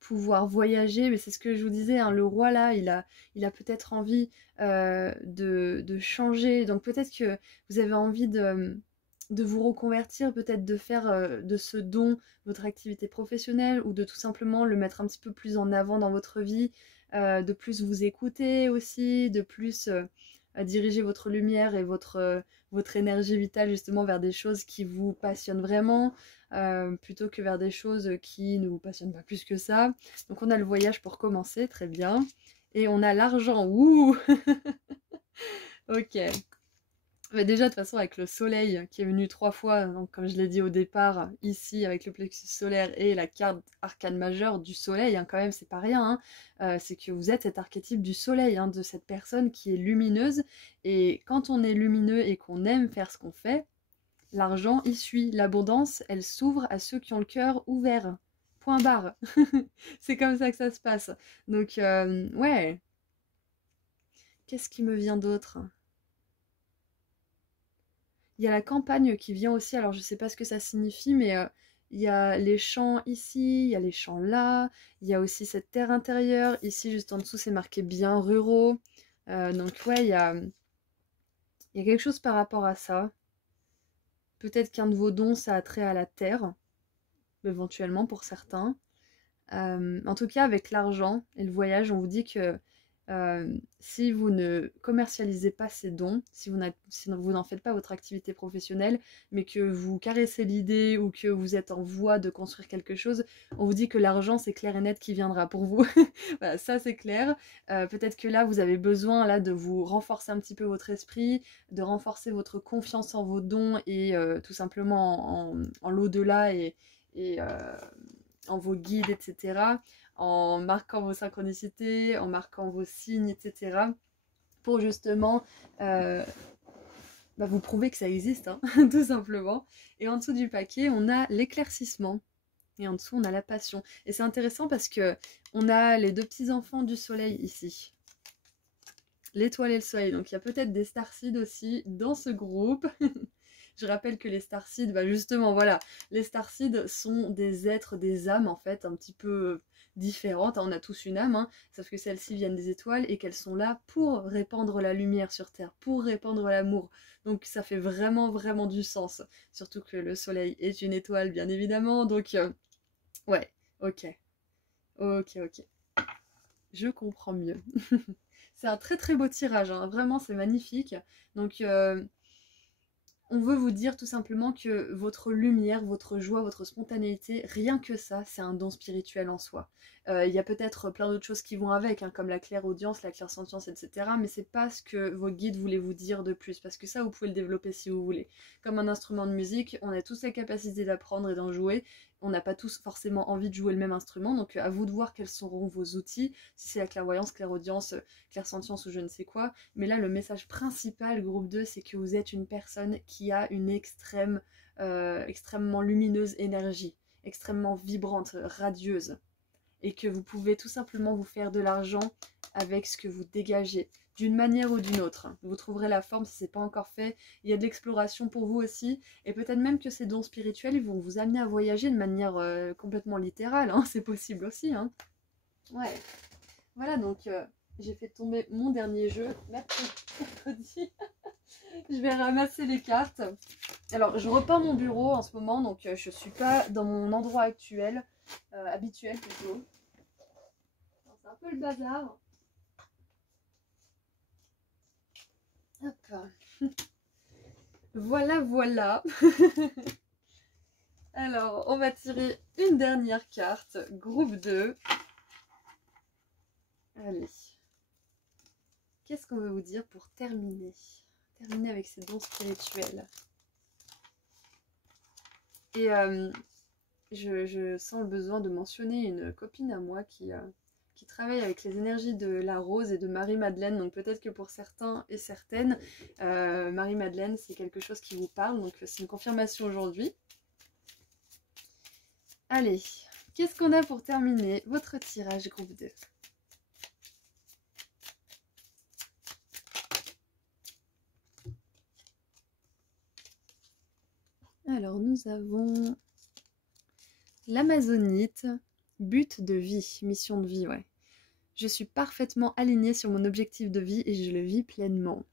pouvoir voyager. Mais c'est ce que je vous disais, hein, le roi là, il a peut-être envie de changer. Donc, peut-être que vous avez envie de vous reconvertir, peut-être de faire de ce don votre activité professionnelle ou de tout simplement le mettre un petit peu plus en avant dans votre vie, de plus vous écouter aussi, de plus diriger votre lumière et votre énergie vitale justement vers des choses qui vous passionnent vraiment, plutôt que vers des choses qui ne vous passionnent pas plus que ça. Donc on a le voyage pour commencer, très bien. Et on a l'argent, ouh. Ok. Mais déjà, de toute façon, avec le soleil qui est venu 3 fois, donc, comme je l'ai dit au départ, ici, avec le plexus solaire et la carte arcane majeure du soleil, hein, quand même, c'est pas rien, hein, c'est que vous êtes cet archétype du soleil, hein, de cette personne qui est lumineuse. Et quand on est lumineux et qu'on aime faire ce qu'on fait, l'argent y suit. L'abondance, elle s'ouvre à ceux qui ont le cœur ouvert. Point barre. C'est comme ça que ça se passe. Donc, ouais. Qu'est-ce qui me vient d'autre ? Il y a la campagne qui vient aussi, alors je sais pas ce que ça signifie, mais il y a les champs ici, il y a les champs là, il y a aussi cette terre intérieure. Ici, juste en dessous, c'est marqué bien ruraux. Donc ouais, il y a quelque chose par rapport à ça. Peut-être qu'un de vos dons, ça a trait à la terre, éventuellement pour certains. En tout cas, avec l'argent et le voyage, on vous dit que si vous ne commercialisez pas ces dons, si vous n'en faites pas votre activité professionnelle, mais que vous caressez l'idée ou que vous êtes en voie de construire quelque chose, on vous dit que l'argent, c'est clair et net qui viendra pour vous. Voilà, ça c'est clair. Peut-être que là, vous avez besoin là, de vous renforcer un petit peu votre esprit, de renforcer votre confiance en vos dons et tout simplement en l'au-delà et en vos guides, etc., en marquant vos synchronicités, en marquant vos signes, etc., pour justement vous prouver que ça existe, hein, tout simplement. Et en dessous du paquet, on a l'éclaircissement. Et en dessous, on a la passion. Et c'est intéressant parce que on a les deux petits-enfants du soleil ici. L'étoile et le soleil. Donc il y a peut-être des starseeds aussi dans ce groupe. Je rappelle que les starseeds, justement, voilà, les starseeds sont des êtres, des âmes en fait, un petit peu différentes. On a tous une âme, hein, sauf que celles-ci viennent des étoiles et qu'elles sont là pour répandre la lumière sur Terre, pour répandre l'amour. Donc ça fait vraiment, vraiment du sens. Surtout que le soleil est une étoile, bien évidemment. Donc, ouais, ok. Ok, ok. Je comprends mieux. C'est un très très beau tirage, hein. Vraiment c'est magnifique. Donc on veut vous dire tout simplement que votre lumière, votre joie, votre spontanéité, rien que ça, c'est un don spirituel en soi. Il y a peut-être plein d'autres choses qui vont avec, hein, comme la clairaudience, la clairsentience, etc. Mais c'est pas ce que vos guides voulaient vous dire de plus, parce que ça, vous pouvez le développer si vous voulez. Comme un instrument de musique, on a tous la capacité d'apprendre et d'en jouer. On n'a pas tous forcément envie de jouer le même instrument, donc à vous de voir quels seront vos outils, si c'est la clairvoyance, clairaudience, clairsentience ou je ne sais quoi. Mais là, le message principal, groupe 2, c'est que vous êtes une personne qui a une extrêmement lumineuse énergie, extrêmement vibrante, radieuse, et que vous pouvez tout simplement vous faire de l'argent avec ce que vous dégagez, d'une manière ou d'une autre. Vous trouverez la forme si ce n'est pas encore fait. Il y a de l'exploration pour vous aussi, et peut-être même que ces dons spirituels ils vont vous amener à voyager de manière complètement littérale, hein. C'est possible aussi, hein. Ouais, voilà, donc j'ai fait tomber mon dernier jeu, mercredi. Je vais ramasser les cartes. Alors, je repeins mon bureau en ce moment, donc je suis pas dans mon endroit actuel, habituel plutôt. C'est un peu le bazar. Hop. Voilà, voilà. Alors, on va tirer une dernière carte, groupe 2. Allez. Qu'est-ce qu'on veut vous dire pour terminer? Terminer avec ces dons spirituels. Et je sens le besoin de mentionner une copine à moi qui travaille avec les énergies de la rose et de Marie-Madeleine. Donc peut-être que pour certains et certaines, Marie-Madeleine, c'est quelque chose qui vous parle. Donc c'est une confirmation aujourd'hui. Allez, qu'est-ce qu'on a pour terminer votre tirage groupe 2? Alors nous avons l'Amazonite, but de vie, mission de vie, ouais. Je suis parfaitement alignée sur mon objectif de vie et je le vis pleinement.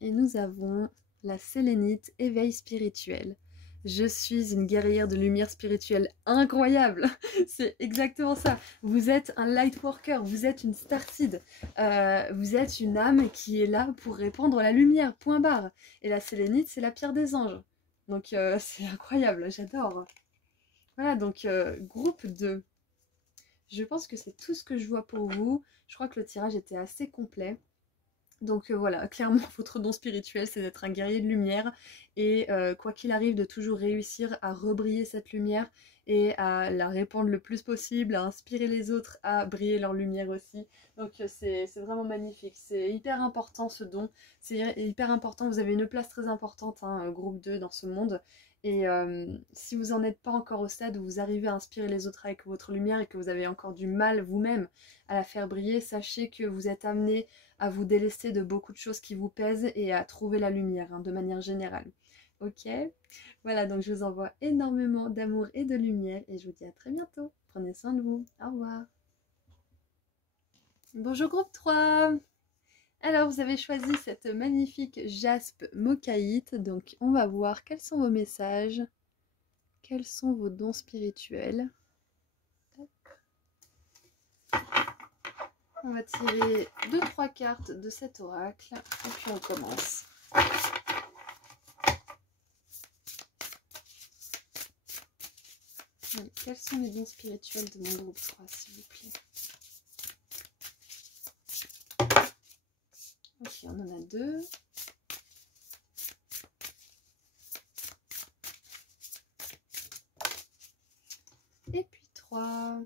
Et nous avons la Sélénite, éveil spirituel. Je suis une guerrière de lumière spirituelle incroyable. C'est exactement ça. Vous êtes un light worker, vous êtes une starseed. Vous êtes une âme qui est là pour répandre la lumière, point barre. Et la sélénite, c'est la pierre des anges. Donc c'est incroyable, j'adore. Voilà, donc groupe 2. Je pense que c'est tout ce que je vois pour vous. Je crois que le tirage était assez complet. Donc voilà, clairement, votre don spirituel, c'est d'être un guerrier de lumière et quoi qu'il arrive, de toujours réussir à rebriller cette lumière et à la répandre le plus possible, à inspirer les autres à briller leur lumière aussi. Donc c'est vraiment magnifique, c'est hyper important ce don, c'est hyper important, vous avez une place très importante, hein, groupe 2 dans ce monde. Et si vous n'en êtes pas encore au stade où vous arrivez à inspirer les autres avec votre lumière et que vous avez encore du mal vous-même à la faire briller, sachez que vous êtes amené à vous délester de beaucoup de choses qui vous pèsent et à trouver la lumière, hein, de manière générale. Ok? Voilà, donc je vous envoie énormément d'amour et de lumière et je vous dis à très bientôt. Prenez soin de vous. Au revoir. Bonjour groupe 3. Alors, vous avez choisi cette magnifique jaspe mochaïte. Donc, on va voir quels sont vos messages. Quels sont vos dons spirituels. On va tirer 2-3 cartes de cet oracle et puis on commence. Allez, quels sont les dons spirituels de mon groupe 3, s'il vous plaît? Ok, on en a 2. Et puis 3.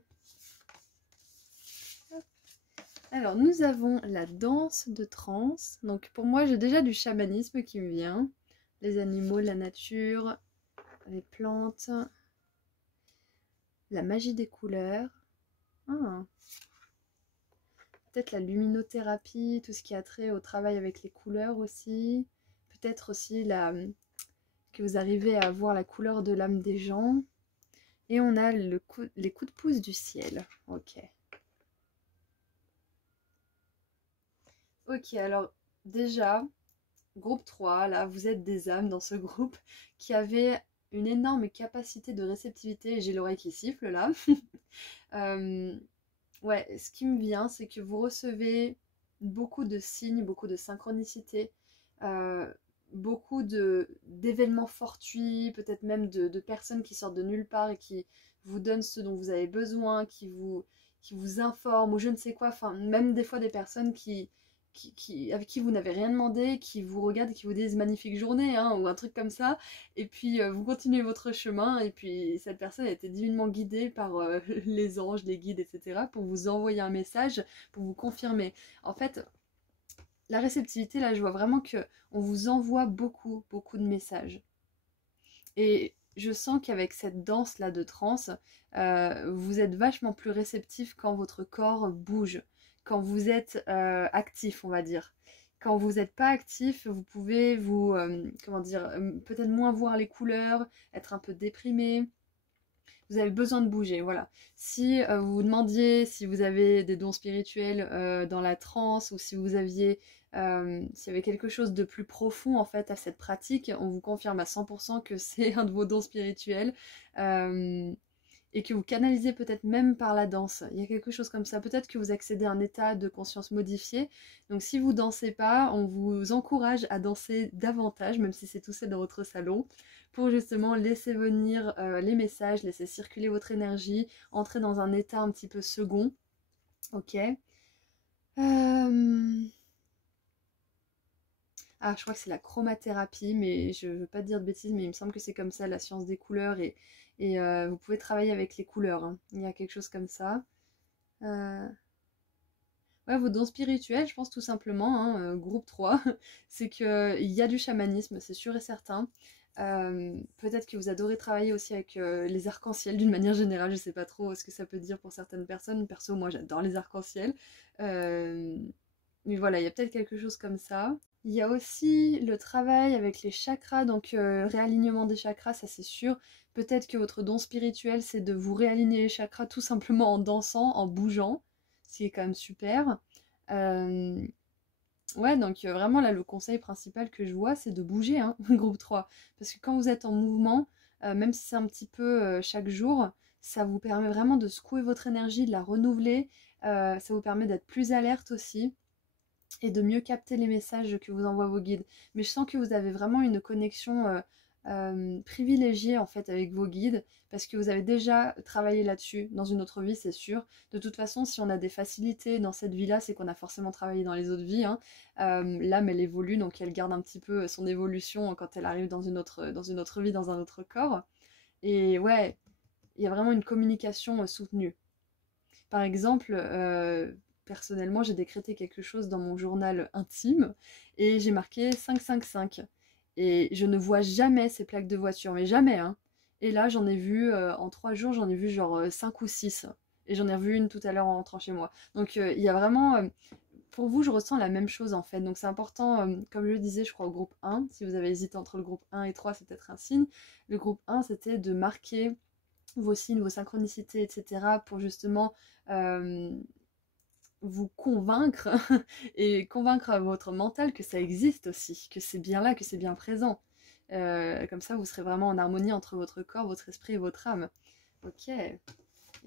Alors, nous avons la danse de trance. Donc, pour moi, j'ai déjà du chamanisme qui me vient. Les animaux, la nature, les plantes, la magie des couleurs. Ah. Peut-être la luminothérapie, tout ce qui a trait au travail avec les couleurs aussi. Peut-être aussi que vous arrivez à voir la couleur de l'âme des gens. Et on a les coups de pouce du ciel. Ok. Ok, alors déjà, groupe 3, là, vous êtes des âmes dans ce groupe qui avaient une énorme capacité de réceptivité. J'ai l'oreille qui siffle là. Ouais, ce qui me vient, c'est que vous recevez beaucoup de signes, beaucoup de synchronicité, beaucoup d'événements fortuits, peut-être même de personnes qui sortent de nulle part et qui vous donnent ce dont vous avez besoin, qui vous informent ou je ne sais quoi, enfin même des fois des personnes avec qui vous n'avez rien demandé, qui vous regardent et qui vous disent magnifique journée, hein, ou un truc comme ça, et puis vous continuez votre chemin, et puis cette personne a été divinement guidée par les anges, les guides, etc., pour vous envoyer un message, pour vous confirmer. En fait, la réceptivité, là, je vois vraiment qu'on vous envoie beaucoup, beaucoup de messages. Et je sens qu'avec cette danse-là de transe, vous êtes vachement plus réceptif quand votre corps bouge, quand vous êtes actif, on va dire. Quand vous n'êtes pas actif, vous pouvez comment dire, peut-être moins voir les couleurs, être un peu déprimé. vous avez besoin de bouger, voilà. Si vous vous demandiez si vous avez des dons spirituels dans la transe, ou si vous aviez, s'il y avait quelque chose de plus profond en fait à cette pratique, on vous confirme à 100% que c'est un de vos dons spirituels. Et que vous canalisez peut-être même par la danse. Il y a quelque chose comme ça. Peut-être que vous accédez à un état de conscience modifié. Donc si vous dansez pas, on vous encourage à danser davantage, même si c'est tout seul dans votre salon, pour justement laisser venir les messages, laisser circuler votre énergie, entrer dans un état un petit peu second. Ok. Ah, je crois que c'est la chromathérapie, mais je veux pas te dire de bêtises, mais il me semble que c'est comme ça, la science des couleurs, et vous pouvez travailler avec les couleurs, hein. Il y a quelque chose comme ça. Euh, Ouais, vos dons spirituels, je pense tout simplement, hein, groupe 3, c'est qu'il y a du chamanisme, c'est sûr et certain. Peut-être que vous adorez travailler aussi avec les arcs-en-ciel d'une manière générale, je sais pas trop ce que ça peut dire pour certaines personnes. Perso, moi j'adore les arcs-en-ciel. Euh, mais voilà, il y a peut-être quelque chose comme ça. Il y a aussi le travail avec les chakras, donc réalignement des chakras, ça c'est sûr. Peut-être que votre don spirituel, c'est de vous réaligner les chakras tout simplement en dansant, en bougeant, ce qui est quand même super. Euh, ouais, donc vraiment là, le conseil principal que je vois, c'est de bouger, hein, groupe 3. Parce que quand vous êtes en mouvement, même si c'est un petit peu chaque jour, ça vous permet vraiment de secouer votre énergie, de la renouveler. Ça vous permet d'être plus alerte aussi et de mieux capter les messages que vous envoient vos guides. Mais je sens que vous avez vraiment une connexion privilégiée en fait avec vos guides, parce que vous avez déjà travaillé là-dessus dans une autre vie, c'est sûr. De toute façon, si on a des facilités dans cette vie-là, c'est qu'on a forcément travaillé dans les autres vies, hein. L'âme, elle évolue, donc elle garde un petit peu son évolution quand elle arrive dans une autre vie, dans un autre corps. Et ouais, il y a vraiment une communication soutenue. Par exemple, personnellement, j'ai décrété quelque chose dans mon journal intime et j'ai marqué 555. Et je ne vois jamais ces plaques de voiture, mais jamais, hein. Et là, j'en ai vu, en 3 jours, j'en ai vu genre 5 ou 6. Et j'en ai revu une tout à l'heure en rentrant chez moi. Donc il y a vraiment... pour vous, je ressens la même chose en fait. Donc c'est important, comme je le disais, je crois au groupe 1. Si vous avez hésité entre le groupe 1 et 3, c'est peut-être un signe. Le groupe 1, c'était de marquer vos signes, vos synchronicités, etc. pour justement euh, vous convaincre et convaincre votre mental que ça existe aussi, que c'est bien là, que c'est bien présent. Comme ça, vous serez vraiment en harmonie entre votre corps, votre esprit et votre âme. Ok. Et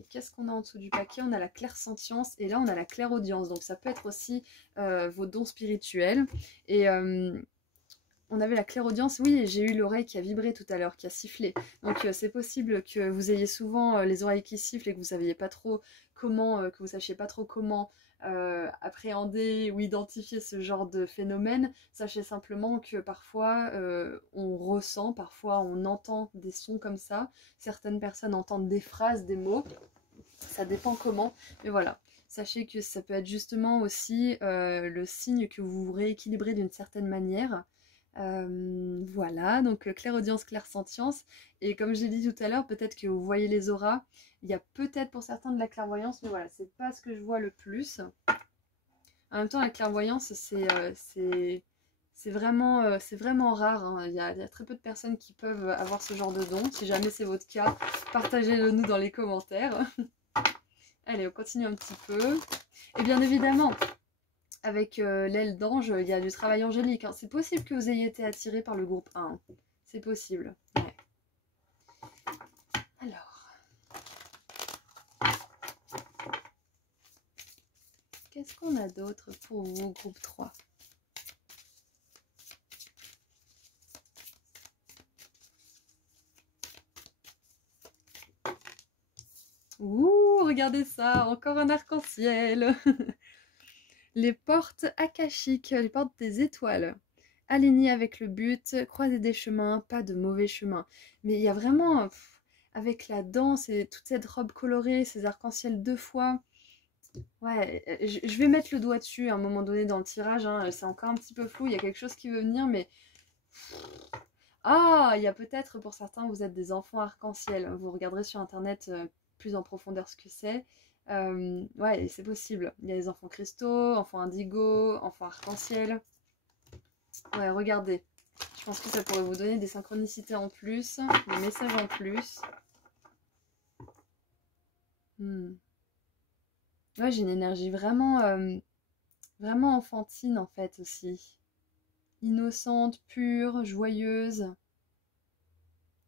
qu'est-ce qu'on a en dessous du paquet? On a la clairsentience et là on a la clairaudience. Donc ça peut être aussi vos dons spirituels. Et on avait la clairaudience, oui, et j'ai eu l'oreille qui a vibré tout à l'heure, qui a sifflé. Donc c'est possible que vous ayez souvent les oreilles qui sifflent et que vous saviez pas trop comment, que vous sachiez pas trop comment appréhender ou identifier ce genre de phénomène. Sachez simplement que parfois on ressent, parfois on entend des sons comme ça. Certaines personnes entendent des phrases, des mots. Ça dépend comment, mais voilà. Sachez que ça peut être justement aussi le signe que vous vous rééquilibrez d'une certaine manière. Voilà, donc clairaudience, clairsentience. Et comme j'ai dit tout à l'heure, peut-être que vous voyez les auras. Il y a peut-être pour certains de la clairvoyance, mais voilà, c'est pas ce que je vois le plus. En même temps, la clairvoyance, c'est vraiment rare, hein. Il y a très peu de personnes qui peuvent avoir ce genre de don. Si jamais c'est votre cas, partagez-le nous dans les commentaires. Allez, on continue un petit peu. Et bien évidemment, avec l'aile d'ange, il y a du travail angélique, hein. C'est possible que vous ayez été attiré par le groupe 1. Hein. C'est possible. Ouais. Alors. Qu'est-ce qu'on a d'autre pour vous, groupe 3? Ouh, regardez ça, encore un arc-en-ciel. Les portes akashiques, les portes des étoiles. Alignées avec le but, croiser des chemins, pas de mauvais chemins. Mais il y a vraiment, avec la danse et toute cette robe colorée, ces arcs-en-ciel 2 fois. Ouais, je vais mettre le doigt dessus à un moment donné dans le tirage, hein. C'est encore un petit peu flou, il y a quelque chose qui veut venir, mais... Ah, il y a peut-être pour certains, vous êtes des enfants arc-en-ciel. Vous regarderez sur internet plus en profondeur ce que c'est. Ouais, c'est possible. Il y a les enfants cristaux, enfants indigo, enfants arc-en-ciel. Ouais, regardez. Je pense que ça pourrait vous donner des synchronicités en plus, des messages en plus. Hmm. Ouais, j'ai une énergie vraiment, vraiment enfantine en fait aussi. Innocente, pure, joyeuse.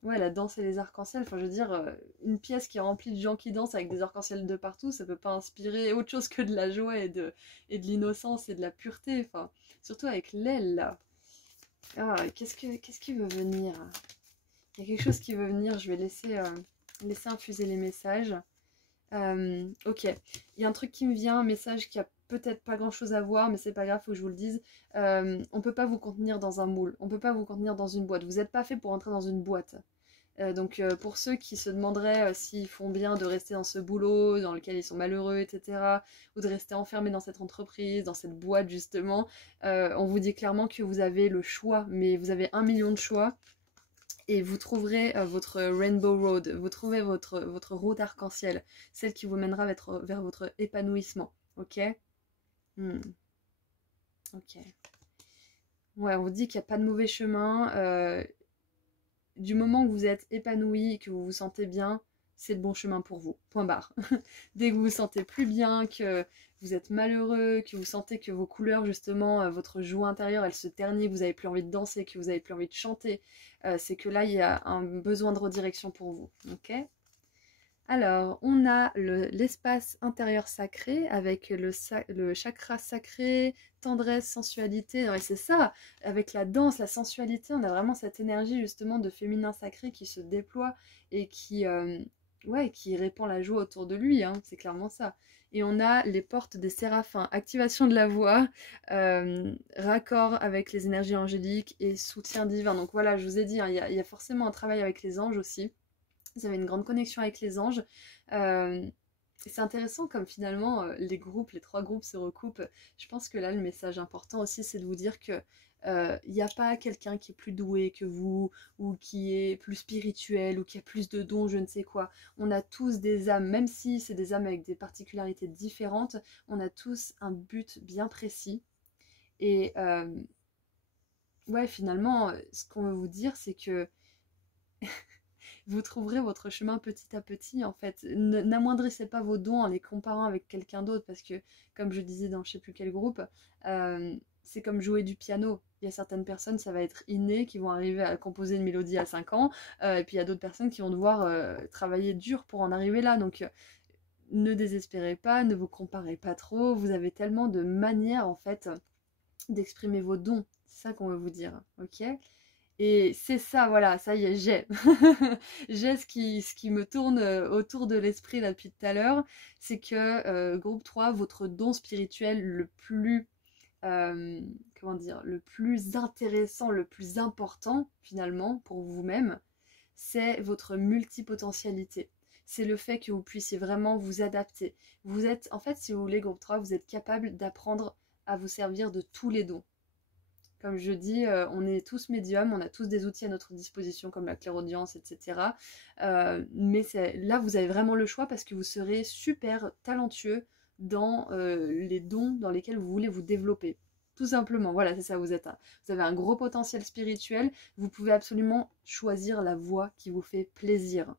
Ouais, la danse et les arcs-en-ciel, enfin je veux dire, une pièce qui est remplie de gens qui dansent avec des arcs-en-ciel de partout, ça peut pas inspirer autre chose que de la joie et de l'innocence et de la pureté, enfin, surtout avec l'aile là. Ah, qu'est-ce qui veut venir? Il y a quelque chose qui veut venir, je vais laisser infuser les messages. Ok, il y a un truc qui me vient, un message qui a peut-être pas grand chose à voir, mais c'est pas grave, faut que je vous le dise. On peut pas vous contenir dans un moule, on peut pas vous contenir dans une boîte, vous n'êtes pas fait pour entrer dans une boîte. Donc pour ceux qui se demanderaient s'ils font bien de rester dans ce boulot dans lequel ils sont malheureux, etc., ou de rester enfermés dans cette entreprise, dans cette boîte justement, on vous dit clairement que vous avez le choix, mais vous avez 1 million de choix. Et vous trouverez votre Rainbow Road, vous trouvez votre route arc-en-ciel, celle qui vous mènera vers votre épanouissement, ok? Ok. Ouais, on vous dit qu'il n'y a pas de mauvais chemin. Du moment que vous êtes épanoui, que vous vous sentez bien, c'est le bon chemin pour vous. Point barre. Dès que vous vous sentez plus bien, que vous êtes malheureux, que vous sentez que vos couleurs, justement, votre joie intérieure, elle se ternit, que vous n'avez plus envie de danser, que vous n'avez plus envie de chanter, c'est que là, il y a un besoin de redirection pour vous. Ok? Alors, on a l'espace intérieur sacré avec le chakra sacré, tendresse, sensualité. Ouais, c'est ça, avec la danse, la sensualité, on a vraiment cette énergie justement de féminin sacré qui se déploie et ouais, qui répand la joie autour de lui, hein, c'est clairement ça. Et on a les portes des séraphins, activation de la voix, raccord avec les énergies angéliques et soutien divin. Donc voilà, je vous ai dit, hein, il y a forcément un travail avec les anges aussi. Vous avez une grande connexion avec les anges. Euh, c'est intéressant comme finalement les groupes, les 3 groupes se recoupent. Je pense que là, le message important aussi, c'est de vous dire que il n'y a pas quelqu'un qui est plus doué que vous, ou qui est plus spirituel, ou qui a plus de dons, je ne sais quoi. On a tous des âmes, même si c'est des âmes avec des particularités différentes, on a tous un but bien précis. Et ouais, finalement, ce qu'on veut vous dire, c'est que vous trouverez votre chemin petit à petit en fait. N'amoindrissez pas vos dons en les comparant avec quelqu'un d'autre parce que, comme je disais dans je sais plus quel groupe, c'est comme jouer du piano. Il y a certaines personnes, ça va être inné, qui vont arriver à composer une mélodie à 5 ans, et puis il y a d'autres personnes qui vont devoir travailler dur pour en arriver là. Donc ne désespérez pas, ne vous comparez pas trop. Vous avez tellement de manières en fait d'exprimer vos dons. C'est ça qu'on veut vous dire, ok? Et c'est ça, voilà, ça y est, j'ai. J'ai ce qui me tourne autour de l'esprit là depuis tout à l'heure, c'est que groupe 3, votre don spirituel le plus, comment dire, le plus intéressant, le plus important finalement pour vous-même, c'est votre multipotentialité. C'est le fait que vous puissiez vraiment vous adapter. Vous êtes, en fait, si vous voulez, groupe 3, vous êtes capable d'apprendre à vous servir de tous les dons. Comme je dis, on est tous médiums, on a tous des outils à notre disposition comme la clairaudience, etc. Mais là, vous avez vraiment le choix parce que vous serez super talentueux dans les dons dans lesquels vous voulez vous développer. Tout simplement, voilà, c'est ça, vous avez un gros potentiel spirituel, vous pouvez absolument choisir la voie qui vous fait plaisir.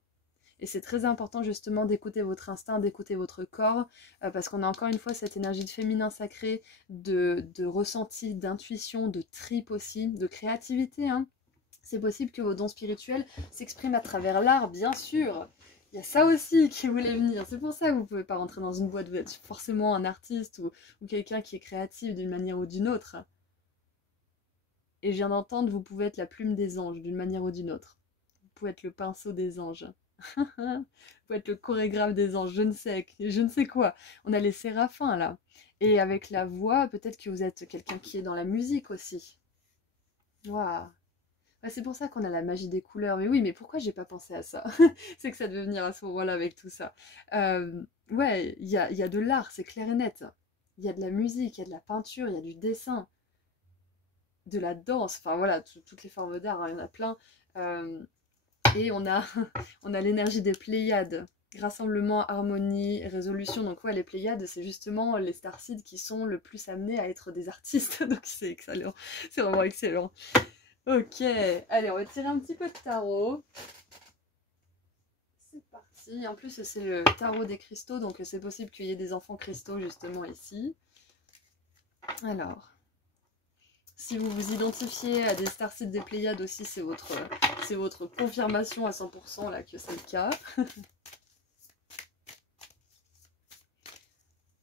Et c'est très important justement d'écouter votre instinct, d'écouter votre corps, parce qu'on a encore une fois cette énergie de féminin sacré, de ressenti, d'intuition, de trip aussi, de créativité. Hein. C'est possible que vos dons spirituels s'expriment à travers l'art, bien sûr. Il y a ça aussi qui voulait venir. C'est pour ça que vous ne pouvez pas rentrer dans une boîte, vous êtes forcément un artiste ou quelqu'un qui est créatif d'une manière ou d'une autre. Et je viens d'entendre, vous pouvez être la plume des anges d'une manière ou d'une autre. Vous pouvez être le pinceau des anges. Faut être le chorégraphe des anges, je ne sais quoi. On a les séraphins là. Et avec la voix, peut-être que vous êtes quelqu'un qui est dans la musique aussi. Waouh. Ouais, c'est pour ça qu'on a la magie des couleurs. Mais oui, mais pourquoi j'ai pas pensé à ça? C'est que ça devait venir à ce moment-là avec tout ça. Ouais, il y a de l'art, c'est clair et net. Il y a de la musique, il y a de la peinture, il y a du dessin, de la danse. Enfin voilà, toutes les formes d'art, hein, il y en a plein. Et on a, on a l'énergie des Pléiades, rassemblement, harmonie, résolution. Donc ouais, les Pléiades, c'est justement les starseeds qui sont le plus amenés à être des artistes. Donc c'est excellent, c'est vraiment excellent. Ok, allez, on va tirer un petit peu de tarot. C'est parti. ici. En plus, c'est le tarot des cristaux, donc c'est possible qu'il y ait des enfants cristaux justement ici. Alors, si vous vous identifiez à des starseeds des Pléiades aussi, c'est votre confirmation à 100% là que c'est le cas.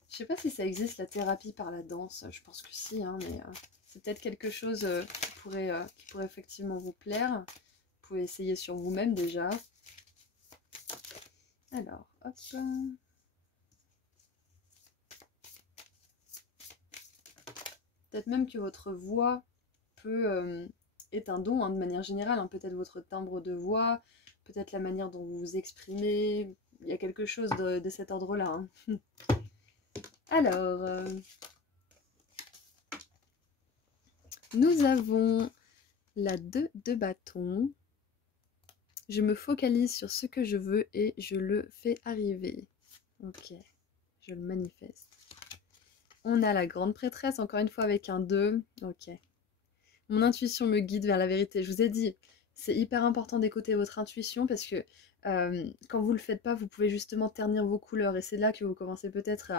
Je sais pas si ça existe la thérapie par la danse, je pense que si, hein, mais c'est peut-être quelque chose qui pourrait effectivement vous plaire. Vous pouvez essayer sur vous-même déjà. Alors, hop. Peut-être même que votre voix est un don, hein, de manière générale, hein, peut-être votre timbre de voix, peut-être la manière dont vous vous exprimez, il y a quelque chose de cet ordre-là. Hein. Alors, nous avons la 2 de bâton. Je me focalise sur ce que je veux et je le fais arriver. Ok, je le manifeste. On a la grande prêtresse, encore une fois avec un 2. Ok. Mon intuition me guide vers la vérité. Je vous ai dit, c'est hyper important d'écouter votre intuition parce que quand vous ne le faites pas, vous pouvez justement ternir vos couleurs. Et c'est là que vous commencez peut-être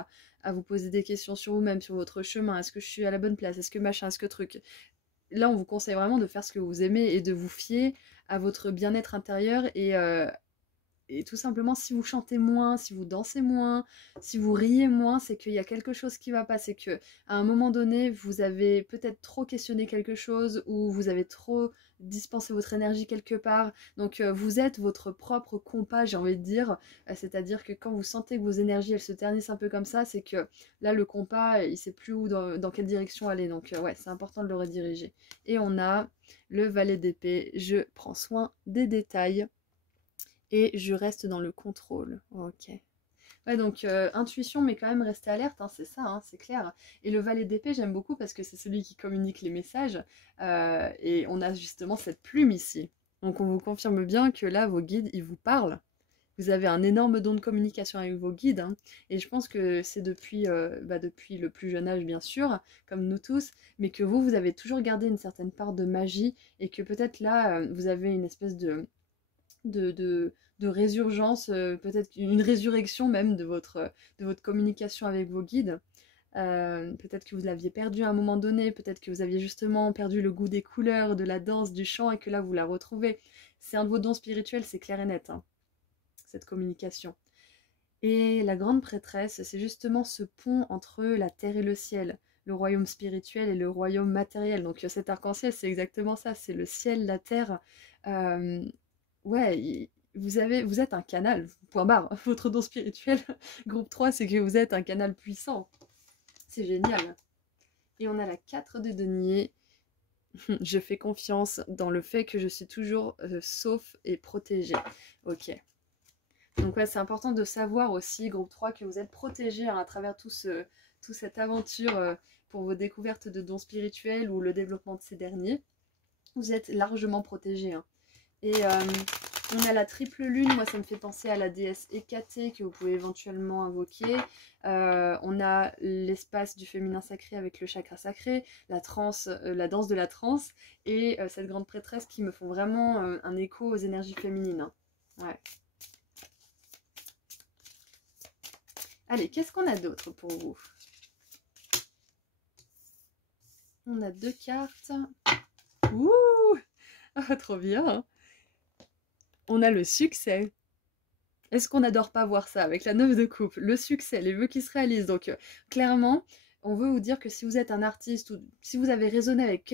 à vous poser des questions sur vous-même, sur votre chemin. Est-ce que je suis à la bonne place? Est-ce que machin? Est-ce que truc? Là, on vous conseille vraiment de faire ce que vous aimez et de vous fier à votre bien-être intérieur et tout simplement, si vous chantez moins, si vous dansez moins, si vous riez moins, c'est qu'il y a quelque chose qui va pas. C'est qu'à un moment donné, vous avez peut-être trop questionné quelque chose ou vous avez trop dispensé votre énergie quelque part. Donc vous êtes votre propre compas, j'ai envie de dire. C'est-à-dire que quand vous sentez que vos énergies, elles se ternissent un peu comme ça, c'est que là, le compas, il sait plus où, dans quelle direction aller. Donc ouais, c'est important de le rediriger. Et on a le valet d'épée. Je prends soin des détails. Et je reste dans le contrôle. Ok. Ouais, donc intuition, mais quand même rester alerte, hein, c'est ça, hein, c'est clair. Et le valet d'épée, j'aime beaucoup parce que c'est celui qui communique les messages. Et on a justement cette plume ici. Donc on vous confirme bien que là, vos guides, ils vous parlent. Vous avez un énorme don de communication avec vos guides. Hein, et je pense que c'est depuis le plus jeune âge, bien sûr, comme nous tous, mais que vous avez toujours gardé une certaine part de magie et que peut-être là, vous avez une espèce de résurgence, peut-être une résurrection même de votre communication avec vos guides. Peut-être que vous l'aviez perdu à un moment donné, peut-être que vous aviez justement perdu le goût des couleurs, de la danse, du chant, et que là vous la retrouvez. C'est un de vos dons spirituels, c'est clair et net, hein, cette communication. Et la grande prêtresse, c'est justement ce pont entre la terre et le ciel, le royaume spirituel et le royaume matériel. Donc cet arc-en-ciel, c'est exactement ça, c'est le ciel, la terre. Ouais, vous êtes un canal, point barre. Votre don spirituel, groupe 3, c'est que vous êtes un canal puissant. C'est génial. Et on a la 4 de denier. Je fais confiance dans le fait que je suis toujours sauf et protégée. Ok. Donc ouais, c'est important de savoir aussi, groupe 3, que vous êtes protégé, hein, à travers toute cette aventure pour vos découvertes de dons spirituels ou le développement de ces derniers. Vous êtes largement protégé. Hein. Et on a la triple lune, moi ça me fait penser à la déesse Hécatée que vous pouvez éventuellement invoquer. On a l'espace du féminin sacré avec le chakra sacré, la danse de la transe, et cette grande prêtresse qui me font vraiment un écho aux énergies féminines. Hein. Ouais. Allez, qu'est-ce qu'on a d'autre pour vous? On a 2 cartes. Ouh, oh, trop bien. On a le succès. Est-ce qu'on n'adore pas voir ça avec la 9 de coupe? Le succès, les vœux qui se réalisent. Donc clairement, on veut vous dire que si vous êtes un artiste ou si vous avez raisonné avec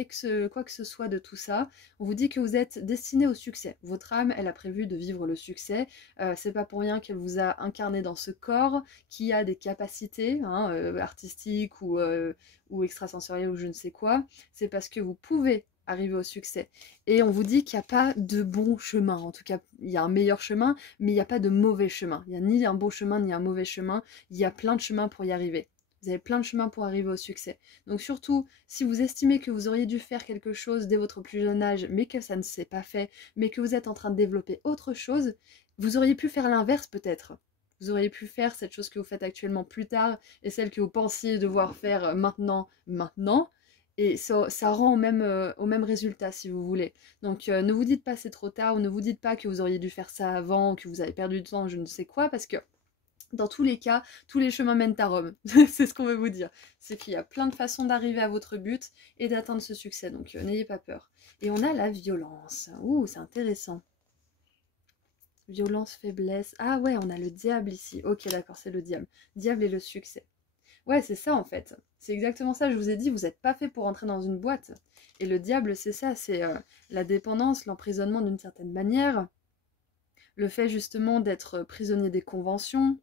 quoi que ce soit de tout ça, on vous dit que vous êtes destiné au succès. Votre âme, elle a prévu de vivre le succès. C'est pas pour rien qu'elle vous a incarné dans ce corps qui a des capacités artistiques ou extrasensorielles ou je ne sais quoi. C'est parce que vous pouvez arriver au succès. Et on vous dit qu'il n'y a pas de bon chemin. En tout cas, il y a un meilleur chemin, mais il n'y a pas de mauvais chemin. Il n'y a ni un bon chemin, ni un mauvais chemin. Il y a plein de chemins pour y arriver. Vous avez plein de chemins pour arriver au succès. Donc surtout, si vous estimez que vous auriez dû faire quelque chose dès votre plus jeune âge, mais que ça ne s'est pas fait, mais que vous êtes en train de développer autre chose, vous auriez pu faire l'inverse peut-être. Vous auriez pu faire cette chose que vous faites actuellement plus tard, et celle que vous pensiez devoir faire maintenant. Et ça rend au même résultat, si vous voulez. Donc, ne vous dites pas c'est trop tard, ou ne vous dites pas que vous auriez dû faire ça avant, ou que vous avez perdu du temps, je ne sais quoi, parce que dans tous les cas, tous les chemins mènent à Rome. C'est ce qu'on veut vous dire. C'est qu'il y a plein de façons d'arriver à votre but et d'atteindre ce succès, donc n'ayez pas peur. Et on a la violence. Ouh, c'est intéressant. Violence, faiblesse. Ah ouais, on a le diable ici. Ok, d'accord, c'est le diable. Diable et le succès. Ouais, c'est ça en fait. C'est exactement ça. Je vous ai dit, vous n'êtes pas fait pour entrer dans une boîte. Et le diable, c'est ça. C'est la dépendance, l'emprisonnement d'une certaine manière. Le fait justement d'être prisonnier des conventions,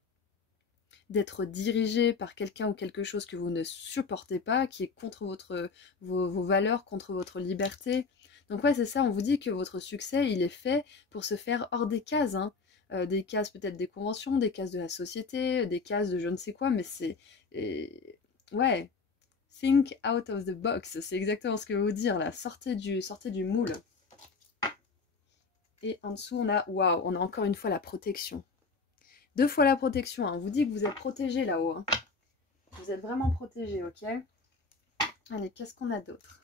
d'être dirigé par quelqu'un ou quelque chose que vous ne supportez pas, qui est contre vos valeurs, contre votre liberté. Donc ouais, c'est ça, on vous dit que votre succès, il est fait pour se faire hors des cases, hein. Des cases peut-être des conventions, des cases de la société, des cases de je ne sais quoi, mais c'est... Ouais, think out of the box, c'est exactement ce que je veux vous dire là, sortez du moule. Et en dessous, waouh, on a encore une fois la protection. 2 fois la protection, hein. On vous dit que vous êtes protégé là-haut, hein. Vous êtes vraiment protégé, ok? Allez, qu'est-ce qu'on a d'autre?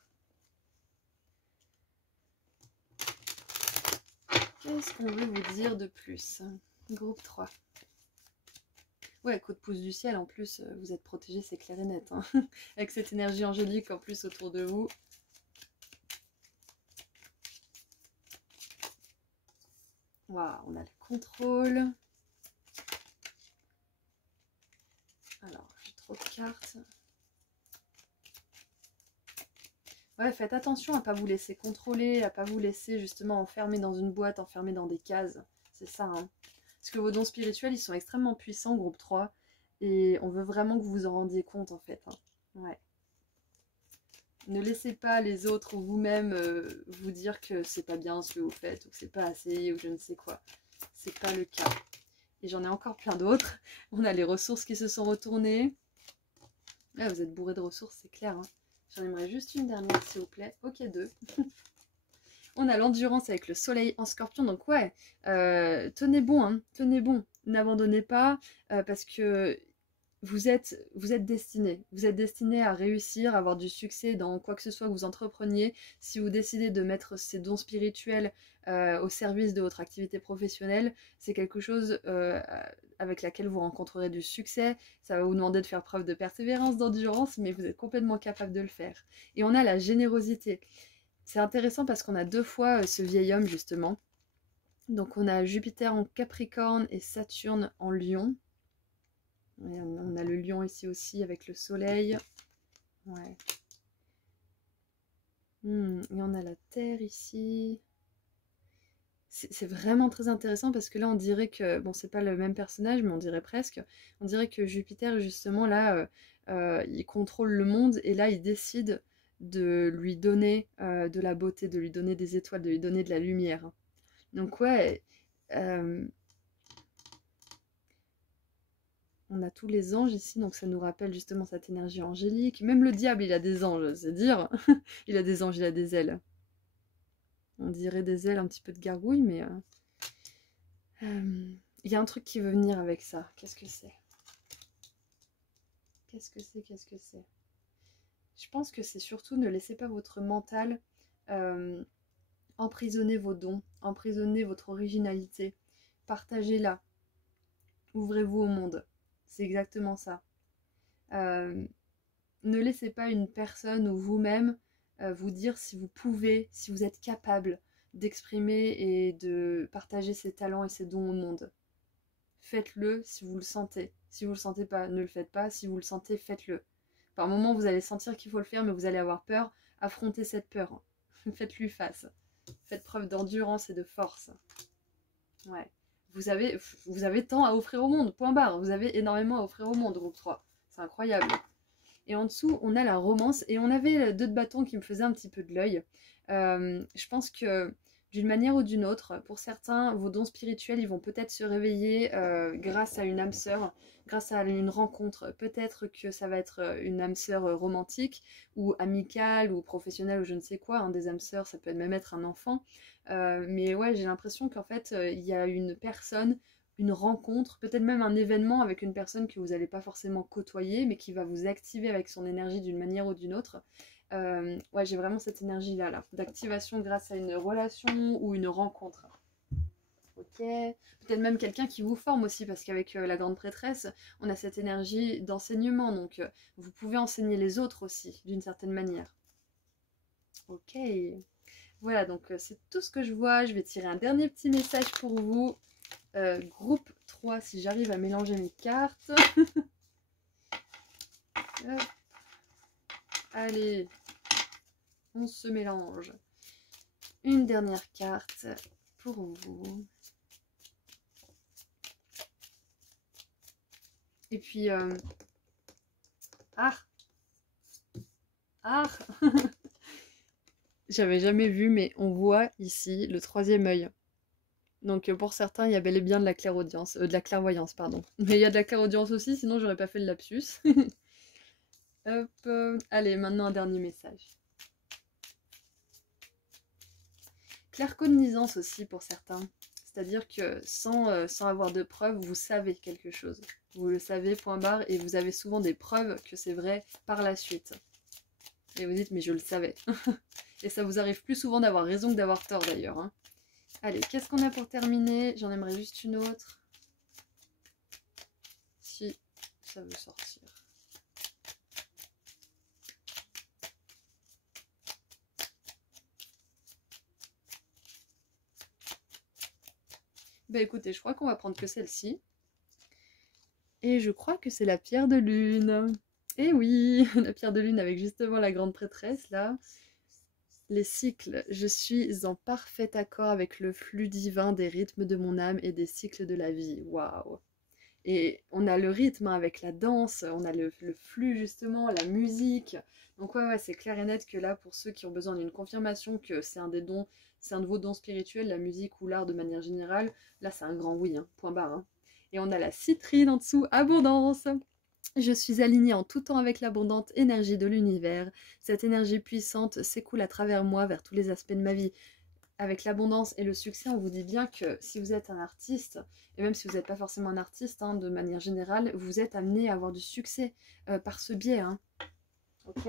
Qu'est-ce qu'on veut vous dire de plus? Groupe 3. Ouais, coup de pouce du ciel, en plus, vous êtes protégé, c'est clair et net, hein. Avec cette énergie angélique en plus autour de vous. Waouh, on a le contrôle. Alors, j'ai trop de cartes. Ouais, faites attention à ne pas vous laisser contrôler, à ne pas vous laisser justement enfermer dans une boîte, enfermer dans des cases. C'est ça, hein. Parce que vos dons spirituels, ils sont extrêmement puissants, groupe 3. Et on veut vraiment que vous vous en rendiez compte, en fait, hein. Ouais. Ne laissez pas les autres ou vous-même vous dire que c'est pas bien ce que vous faites, ou que c'est pas assez, ou je ne sais quoi. C'est pas le cas. Et j'en ai encore plein d'autres. On a les ressources qui se sont retournées. Là, vous êtes bourré de ressources, c'est clair, hein. J'en aimerais juste une dernière, s'il vous plaît. Ok, 2. On a l'endurance avec le soleil en scorpion. Donc ouais, tenez bon, hein, tenez bon. N'abandonnez pas parce que vous êtes destiné. Vous êtes destiné à réussir, à avoir du succès dans quoi que ce soit que vous entrepreniez. Si vous décidez de mettre ces dons spirituels au service de votre activité professionnelle, c'est quelque chose avec laquelle vous rencontrerez du succès. Ça va vous demander de faire preuve de persévérance, d'endurance, mais vous êtes complètement capable de le faire. Et on a la générosité. C'est intéressant parce qu'on a 2 fois ce vieil homme justement. Donc on a Jupiter en Capricorne et Saturne en Lion. Et on a le lion ici aussi avec le soleil. Ouais. Et on a la terre ici. C'est vraiment très intéressant parce que là on dirait que, bon c'est pas le même personnage mais on dirait presque, on dirait que Jupiter justement là il contrôle le monde et là il décide de lui donner de la beauté, de lui donner des étoiles, de lui donner de la lumière. Donc ouais, on a tous les anges ici, donc ça nous rappelle justement cette énergie angélique. Même le diable, il a des anges, c'est dire. Il a des anges, il a des ailes. On dirait des ailes, un petit peu de gargouille, mais... il y a un truc qui veut venir avec ça. Qu'est-ce que c'est? Qu'est-ce que c'est? Qu'est-ce que c'est? Je pense que c'est surtout ne laissez pas votre mental emprisonner vos dons, emprisonner votre originalité. Partagez-la. Ouvrez-vous au monde. C'est exactement ça. Ne laissez pas une personne ou vous-même vous dire si vous pouvez, si vous êtes capable d'exprimer et de partager ses talents et ses dons au monde. Faites-le si vous le sentez. Si vous le sentez pas, ne le faites pas. Si vous le sentez, faites-le. Par moments, vous allez sentir qu'il faut le faire, mais vous allez avoir peur. Affrontez cette peur. Faites-lui face. Faites preuve d'endurance et de force. Ouais. Vous avez tant à offrir au monde, point barre. Vous avez énormément à offrir au monde, groupe 3. C'est incroyable. Et en dessous, on a la romance. Et on avait 2 de bâtons qui me faisaient un petit peu de l'œil. Je pense que d'une manière ou d'une autre, pour certains, vos dons spirituels, ils vont peut-être se réveiller grâce à une âme sœur, grâce à une rencontre. Peut-être que ça va être une âme sœur romantique, ou amicale, ou professionnelle, ou je ne sais quoi. Des âmes sœurs, ça peut même être un enfant. Mais ouais, j'ai l'impression qu'en fait, il y a une personne, une rencontre, peut-être même un événement avec une personne que vous n'allez pas forcément côtoyer, mais qui va vous activer avec son énergie d'une manière ou d'une autre. Ouais, j'ai vraiment cette énergie-là, là, d'activation grâce à une relation ou une rencontre. Ok, peut-être même quelqu'un qui vous forme aussi, parce qu'avec la grande prêtresse, on a cette énergie d'enseignement, donc vous pouvez enseigner les autres aussi, d'une certaine manière. Ok, voilà, donc c'est tout ce que je vois. Je vais tirer un dernier petit message pour vous. Groupe 3, si j'arrive à mélanger mes cartes. Hop. Allez, on se mélange. Une dernière carte pour vous. Et puis, ah, j'avais jamais vu, mais on voit ici le troisième œil. Donc pour certains, il y a bel et bien de la clairaudience, de la clairvoyance, pardon. Mais il y a de la clairaudience aussi, sinon j'aurais pas fait le lapsus. Hop, allez, maintenant un dernier message. Claircognizance aussi pour certains. C'est-à-dire que sans avoir de preuves, vous savez quelque chose. Vous le savez, point barre, et vous avez souvent des preuves que c'est vrai par la suite. Et vous dites, mais je le savais. Et ça vous arrive plus souvent d'avoir raison que d'avoir tort d'ailleurs. Hein. Allez, qu'est-ce qu'on a pour terminer? J'en aimerais juste une autre. Si ça veut sortir. Bah écoutez, je crois qu'on va prendre que celle-ci. Et je crois que c'est la pierre de lune. Et oui, la pierre de lune avec justement la grande prêtresse là. Les cycles, je suis en parfait accord avec le flux divin des rythmes de mon âme et des cycles de la vie. Waouh! Et on a le rythme hein, avec la danse, on a le flux justement, la musique. Donc ouais, c'est clair et net que là, pour ceux qui ont besoin d'une confirmation que c'est un des dons, c'est un de vos dons spirituels, la musique ou l'art de manière générale, là c'est un grand oui, hein, point barre. Hein. Et on a la citrine en dessous, abondance. Je suis alignée en tout temps avec l'abondante énergie de l'univers. Cette énergie puissante s'écoule à travers moi vers tous les aspects de ma vie. Avec l'abondance et le succès, on vous dit bien que si vous êtes un artiste, et même si vous n'êtes pas forcément un artiste, hein, de manière générale, vous êtes amené à avoir du succès par ce biais. Hein. Ok.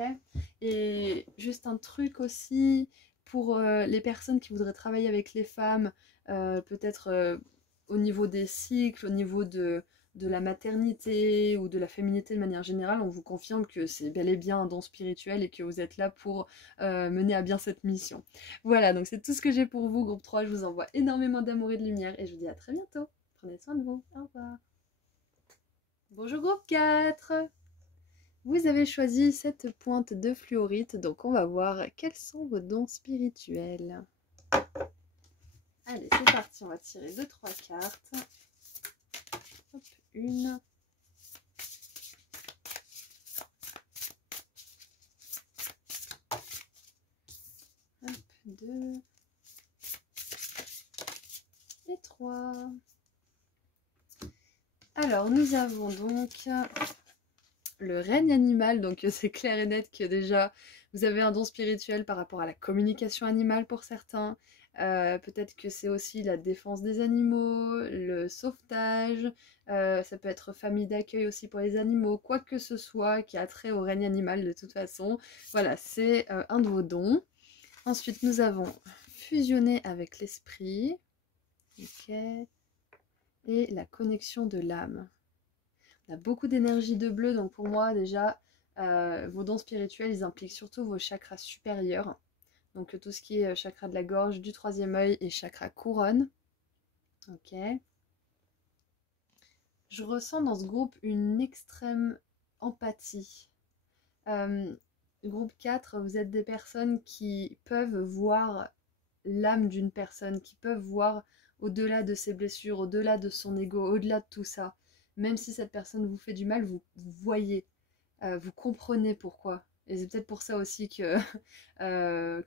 Et juste un truc aussi pour les personnes qui voudraient travailler avec les femmes, peut-être au niveau des cycles, au niveau de la maternité ou de la féminité de manière générale, on vous confirme que c'est bel et bien un don spirituel et que vous êtes là pour mener à bien cette mission. Voilà, donc c'est tout ce que j'ai pour vous, groupe 3. Je vous envoie énormément d'amour et de lumière et je vous dis à très bientôt. Prenez soin de vous. Au revoir. Bonjour groupe 4. Vous avez choisi cette pointe de fluorite, donc on va voir quels sont vos dons spirituels. Allez, c'est parti, on va tirer 2-3 cartes. Hop, une. Hop, 2. Et 3. Alors, nous avons donc le règne animal, donc c'est clair et net que déjà vous avez un don spirituel par rapport à la communication animale pour certains. Peut-être que c'est aussi la défense des animaux, le sauvetage, ça peut être famille d'accueil aussi pour les animaux, quoi que ce soit qui a trait au règne animal de toute façon. Voilà, c'est un de vos dons. Ensuite, nous avons fusionné avec l'esprit. Ok. Et la connexion de l'âme. On a beaucoup d'énergie de bleu, donc pour moi déjà, vos dons spirituels, ils impliquent surtout vos chakras supérieurs. Donc tout ce qui est chakra de la gorge, du troisième œil et chakra couronne. Ok. Je ressens dans ce groupe une extrême empathie. Groupe 4, vous êtes des personnes qui peuvent voir l'âme d'une personne, qui peuvent voir au-delà de ses blessures, au-delà de son ego, au-delà de tout ça. Même si cette personne vous fait du mal, vous voyez, vous comprenez pourquoi. Et c'est peut-être pour ça aussi que,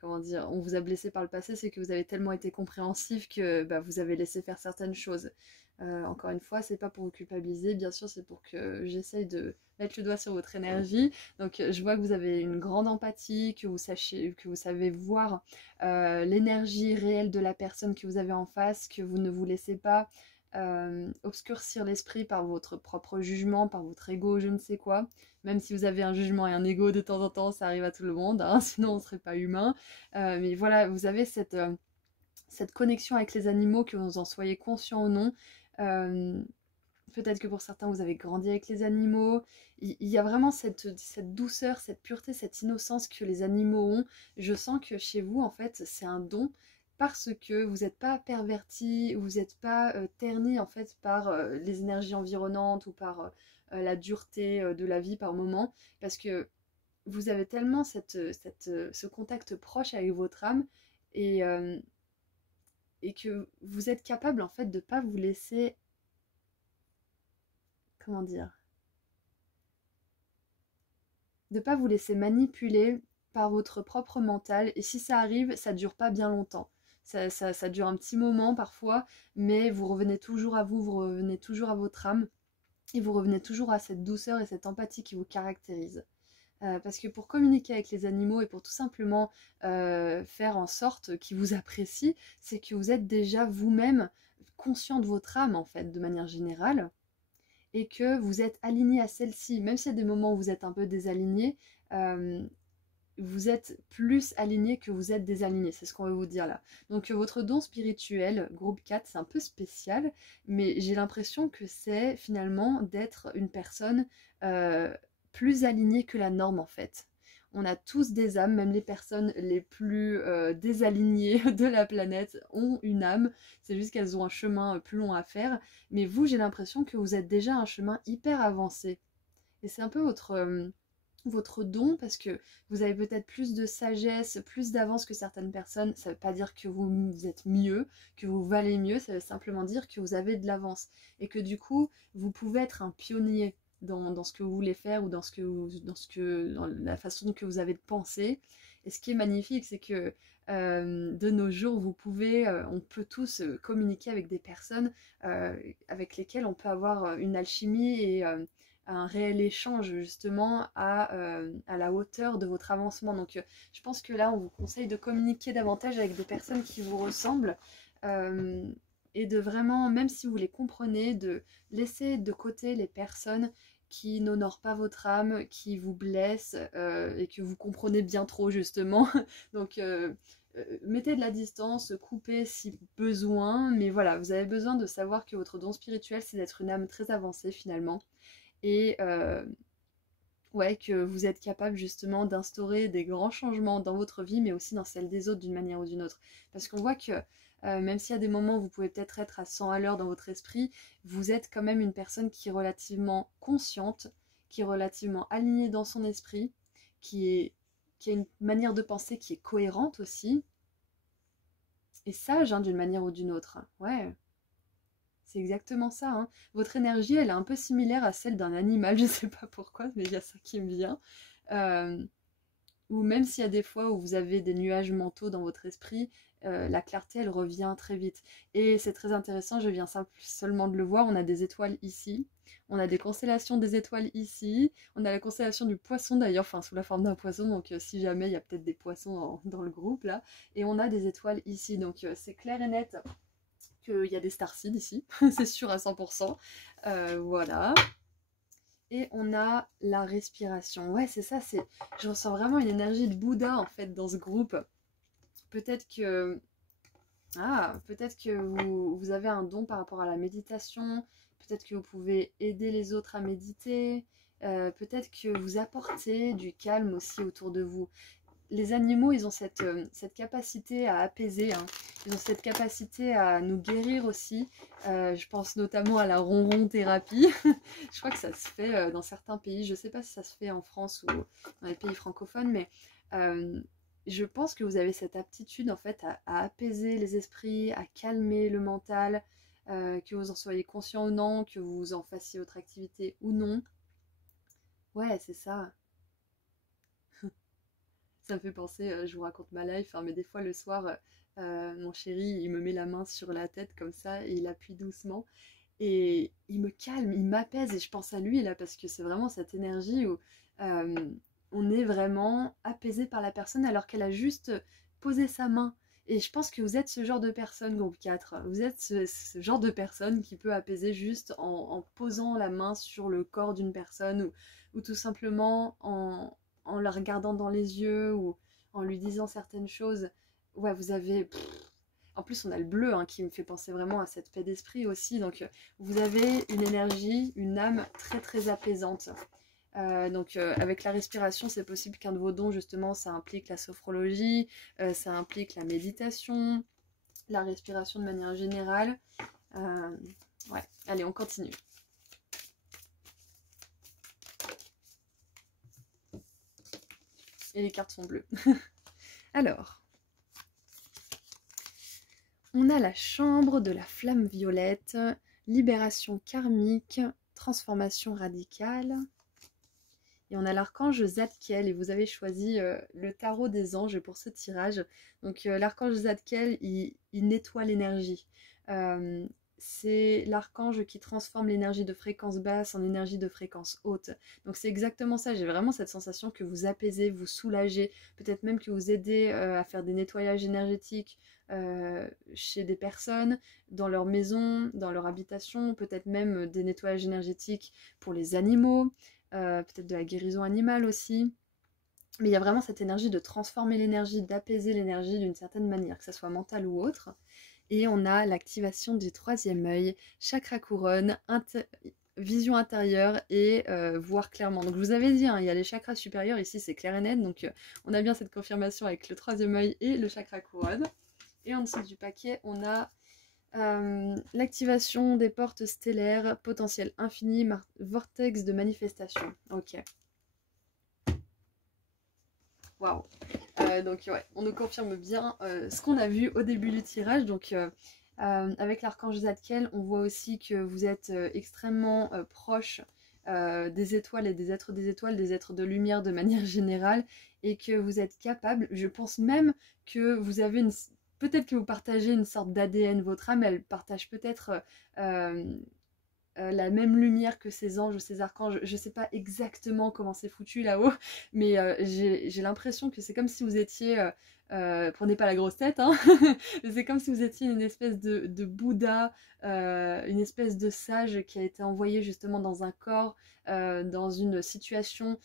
comment dire, on vous a blessé par le passé, c'est que vous avez tellement été compréhensif que bah, vous avez laissé faire certaines choses. Encore une fois, c'est pas pour vous culpabiliser, bien sûr, c'est pour que j'essaye de mettre le doigt sur votre énergie. Donc, je vois que vous avez une grande empathie, que vous savez voir l'énergie réelle de la personne que vous avez en face, que vous ne vous laissez pas obscurcir l'esprit par votre propre jugement, par votre ego, je ne sais quoi. Même si vous avez un jugement et un ego de temps en temps, ça arrive à tout le monde, hein, sinon on ne serait pas humain. Mais voilà, vous avez cette connexion avec les animaux, que vous en soyez conscient ou non. Peut-être que pour certains, vous avez grandi avec les animaux. Il y a vraiment cette douceur, cette pureté, cette innocence que les animaux ont. Je sens que chez vous, en fait, c'est un don parce que vous n'êtes pas perverti, vous n'êtes pas terni en fait par les énergies environnantes ou par la dureté de la vie par moment, parce que vous avez tellement ce contact proche avec votre âme et, euh, et que vous êtes capable en fait de ne pas vous laisser, comment dire, de pas vous laisser manipuler par votre propre mental. Et si ça arrive, ça dure pas bien longtemps. Ça dure un petit moment parfois, mais vous revenez toujours à vous, vous revenez toujours à votre âme, et vous revenez toujours à cette douceur et cette empathie qui vous caractérise. Parce que pour communiquer avec les animaux et pour tout simplement faire en sorte qu'ils vous apprécient, c'est que vous êtes déjà vous-même conscient de votre âme en fait, de manière générale, et que vous êtes aligné à celle-ci, même s'il y a des moments où vous êtes un peu désaligné, euh, vous êtes plus aligné que vous êtes désaligné, c'est ce qu'on veut vous dire là. Donc votre don spirituel, groupe 4, c'est un peu spécial, mais j'ai l'impression que c'est finalement d'être une personne plus alignée que la norme en fait. On a tous des âmes, même les personnes les plus désalignées de la planète ont une âme. C'est juste qu'elles ont un chemin plus long à faire. Mais vous, j'ai l'impression que vous êtes déjà un chemin hyper avancé. Et c'est un peu votre don, parce que vous avez peut-être plus de sagesse, plus d'avance que certaines personnes. Ça ne veut pas dire que vous êtes mieux, que vous valez mieux, ça veut simplement dire que vous avez de l'avance. Et que du coup, vous pouvez être un pionnier dans ce que vous voulez faire ou dans la façon que vous avez de penser. Et ce qui est magnifique, c'est que de nos jours, on peut tous communiquer avec des personnes avec lesquelles on peut avoir une alchimie et un réel échange justement à la hauteur de votre avancement. Donc je pense que là, on vous conseille de communiquer davantage avec des personnes qui vous ressemblent. euh, et de vraiment, même si vous les comprenez, de laisser de côté les personnes qui n'honorent pas votre âme, qui vous blessent et que vous comprenez bien trop justement. Donc mettez de la distance, coupez si besoin, mais voilà, vous avez besoin de savoir que votre don spirituel, c'est d'être une âme très avancée finalement. Et ouais, que vous êtes capable justement d'instaurer des grands changements dans votre vie, mais aussi dans celle des autres d'une manière ou d'une autre. Parce qu'on voit que même s'il y a des moments où vous pouvez peut-être être à 100 à l'heure dans votre esprit, vous êtes quand même une personne qui est relativement consciente, qui est relativement alignée dans son esprit, qui a une manière de penser qui est cohérente aussi, et sage hein, d'une manière ou d'une autre. Ouais. C'est exactement ça, hein. Votre énergie, elle est un peu similaire à celle d'un animal, je sais pas pourquoi, mais il y a ça qui me vient. Euh, ou même s'il y a des fois où vous avez des nuages mentaux dans votre esprit, la clarté, elle revient très vite. Et c'est très intéressant, je viens seulement de le voir, on a des étoiles ici, on a des constellations des étoiles ici, on a la constellation du poisson d'ailleurs, enfin sous la forme d'un poisson, donc si jamais il y a peut-être des poissons dans le groupe là, et on a des étoiles ici, donc c'est clair et net qu'il y a des starseeds ici, c'est sûr à 100%. Voilà. Et on a la respiration. Ouais, c'est ça, je ressens vraiment une énergie de Bouddha en fait dans ce groupe. Peut-être que... peut-être que vous avez un don par rapport à la méditation, peut-être que vous pouvez aider les autres à méditer, peut-être que vous apportez du calme aussi autour de vous. Les animaux, ils ont cette capacité à apaiser, hein. Ils ont cette capacité à nous guérir aussi. Je pense notamment à la ronron thérapie. Je crois que ça se fait dans certains pays. Je ne sais pas si ça se fait en France ou dans les pays francophones, mais je pense que vous avez cette aptitude en fait à apaiser les esprits, à calmer le mental, que vous en soyez conscient ou non, que vous en fassiez votre activité ou non. Ouais, c'est ça. Ça me fait penser, je vous raconte ma life, hein, mais des fois le soir, mon chéri, il me met la main sur la tête comme ça et il appuie doucement. Et il me calme, il m'apaise et je pense à lui là parce que c'est vraiment cette énergie où euh, on est vraiment apaisé par la personne alors qu'elle a juste posé sa main. Et je pense que vous êtes ce genre de personne, groupe 4. Vous êtes ce genre de personne qui peut apaiser juste en posant la main sur le corps d'une personne ou tout simplement en la regardant dans les yeux ou en lui disant certaines choses. Ouais, vous avez... En plus, on a le bleu hein, qui me fait penser vraiment à cette paix d'esprit aussi. Donc, vous avez une énergie, une âme très très apaisante. Avec la respiration, c'est possible qu'un de vos dons, justement, ça implique la sophrologie, ça implique la méditation, la respiration de manière générale. Ouais, allez, on continue. Et les cartes sont bleues. Alors, on a la chambre de la flamme violette, libération karmique, transformation radicale. Et on a l'archange Zadkiel et vous avez choisi le tarot des anges pour ce tirage. Donc l'archange Zadkiel, il nettoie l'énergie. C'est l'archange qui transforme l'énergie de fréquence basse en énergie de fréquence haute. Donc c'est exactement ça, j'ai vraiment cette sensation que vous apaisez, vous soulagez, peut-être même que vous aidez à faire des nettoyages énergétiques chez des personnes, dans leur maison, dans leur habitation, peut-être même des nettoyages énergétiques pour les animaux. Peut-être de la guérison animale aussi. Mais il y a vraiment cette énergie de transformer l'énergie, d'apaiser l'énergie d'une certaine manière, que ce soit mentale ou autre. Et on a l'activation du troisième œil, chakra couronne, vision intérieure et voir clairement. Donc je vous avais dit, hein, il y a les chakras supérieurs, ici c'est clair et net, donc on a bien cette confirmation avec le troisième œil et le chakra couronne. Et en dessous du paquet, on a l'activation des portes stellaires, potentiel infini, vortex de manifestation. Ok. Waouh. Donc ouais, on nous confirme bien ce qu'on a vu au début du tirage. Donc avec l'archange Zadkiel, on voit aussi que vous êtes extrêmement proche des étoiles et des êtres de lumière de manière générale, et que vous êtes capable, je pense même que vous avez une... Peut-être que vous partagez une sorte d'ADN, votre âme, elle partage peut-être la même lumière que ces anges ou ces archanges. Je sais pas exactement comment c'est foutu là-haut, mais j'ai l'impression que c'est comme si vous étiez... prenez pas la grosse tête, hein, mais c'est comme si vous étiez une espèce de Bouddha, une espèce de sage qui a été envoyé justement dans un corps, dans une situation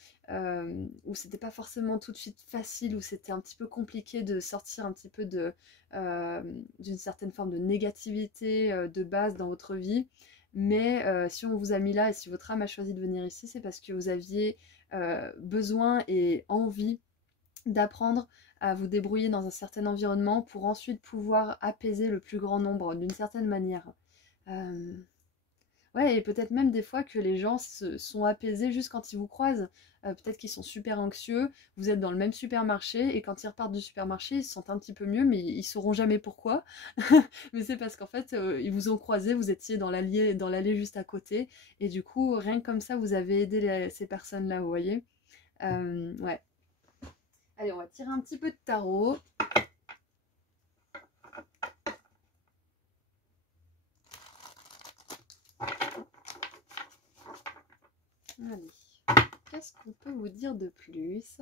où c'était pas forcément tout de suite facile, où c'était un petit peu compliqué de sortir un petit peu d'une certaine forme de négativité de base dans votre vie. Mais si on vous a mis là et si votre âme a choisi de venir ici, c'est parce que vous aviez besoin et envie d'apprendre à vous débrouiller dans un certain environnement pour ensuite pouvoir apaiser le plus grand nombre d'une certaine manière. Ouais, et peut-être même des fois que les gens sont apaisés juste quand ils vous croisent. Peut-être qu'ils sont super anxieux, vous êtes dans le même supermarché, et quand ils repartent du supermarché, ils se sentent un petit peu mieux, mais ils sauront jamais pourquoi. Mais c'est parce qu'en fait, ils vous ont croisé, vous étiez dans l'allée juste à côté, et du coup, rien que comme ça, vous avez aidé ces personnes-là, vous voyez. Ouais. Allez, on va tirer un petit peu de tarot. Allez. Qu'est-ce qu'on peut vous dire de plus?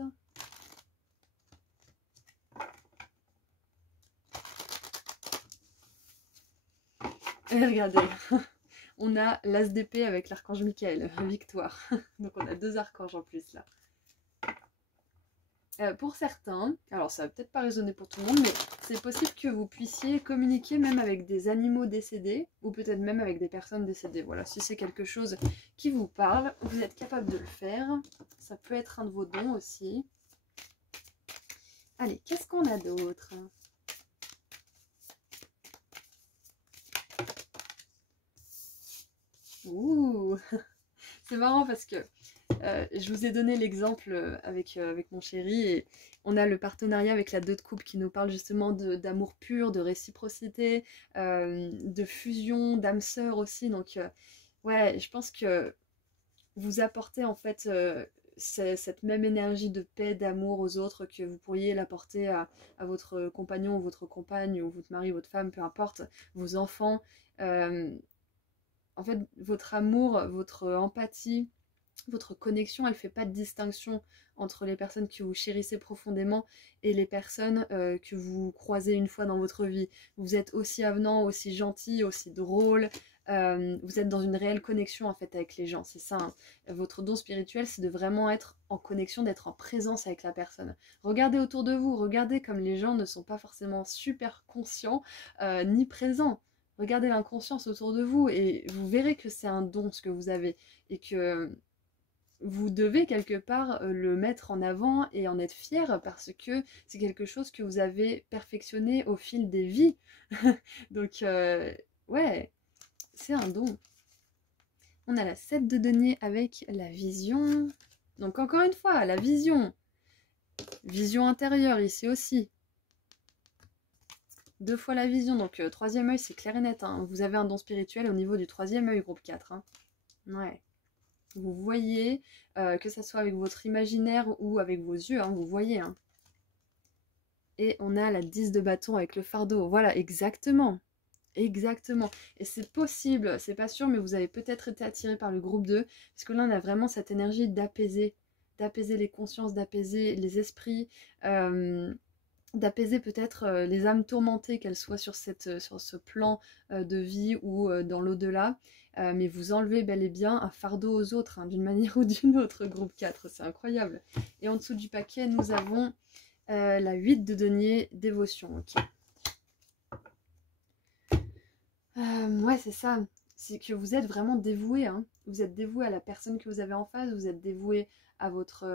Et regardez, on a l'as d'épée avec l'archange Michael, victoire. Donc on a deux archanges en plus là. Pour certains, alors ça va peut-être pas résonner pour tout le monde, mais c'est possible que vous puissiez communiquer même avec des animaux décédés, ou peut-être même avec des personnes décédées. Voilà, si c'est quelque chose qui vous parle, vous êtes capable de le faire. Ça peut être un de vos dons aussi. Allez, qu'est-ce qu'on a d'autre? Ouh, c'est marrant parce que je vous ai donné l'exemple avec mon chéri, et on a le partenariat avec la 2 de coupe qui nous parle justement d'amour pur, de réciprocité, de fusion, d'âme sœur aussi. Donc ouais, je pense que vous apportez en fait cette même énergie de paix, d'amour aux autres que vous pourriez l'apporter à votre compagnon ou votre compagne ou votre mari, votre femme, peu importe, vos enfants. En fait, votre amour, votre empathie, votre connexion, elle fait pas de distinction entre les personnes que vous chérissez profondément et les personnes que vous croisez une fois dans votre vie. Vous êtes aussi avenant, aussi gentil, aussi drôle. Vous êtes dans une réelle connexion en fait avec les gens, c'est ça. Hein. Votre don spirituel, c'est de vraiment être en connexion, d'être en présence avec la personne. Regardez autour de vous, regardez comme les gens ne sont pas forcément super conscients ni présents. Regardez l'inconscience autour de vous et vous verrez que c'est un don ce que vous avez et que vous devez quelque part le mettre en avant et en être fier parce que c'est quelque chose que vous avez perfectionné au fil des vies. Donc ouais, c'est un don. On a la 7 de denier avec la vision. Donc encore une fois, la vision. Vision intérieure ici aussi. 2 fois la vision, donc troisième œil c'est clair et net. Hein. Vous avez un don spirituel au niveau du troisième œil, groupe 4. Hein. Ouais. Vous voyez, que ça soit avec votre imaginaire ou avec vos yeux, hein, vous voyez. Hein. Et on a la 10 de bâton avec le fardeau. Voilà, exactement. Exactement. Et c'est possible, c'est pas sûr, mais vous avez peut-être été attiré par le groupe 2, parce que là, on a vraiment cette énergie d'apaiser les consciences, d'apaiser les esprits, d'apaiser peut-être les âmes tourmentées, qu'elles soient sur ce plan de vie ou dans l'au-delà. Mais vous enlevez bel et bien un fardeau aux autres, hein, d'une manière ou d'une autre, groupe 4, c'est incroyable. Et en dessous du paquet, nous avons la 8 de denier, dévotion. Ok. Ouais, c'est ça. C'est que vous êtes vraiment dévoué. Hein. Vous êtes dévoué à la personne que vous avez en face, vous êtes dévoué à votre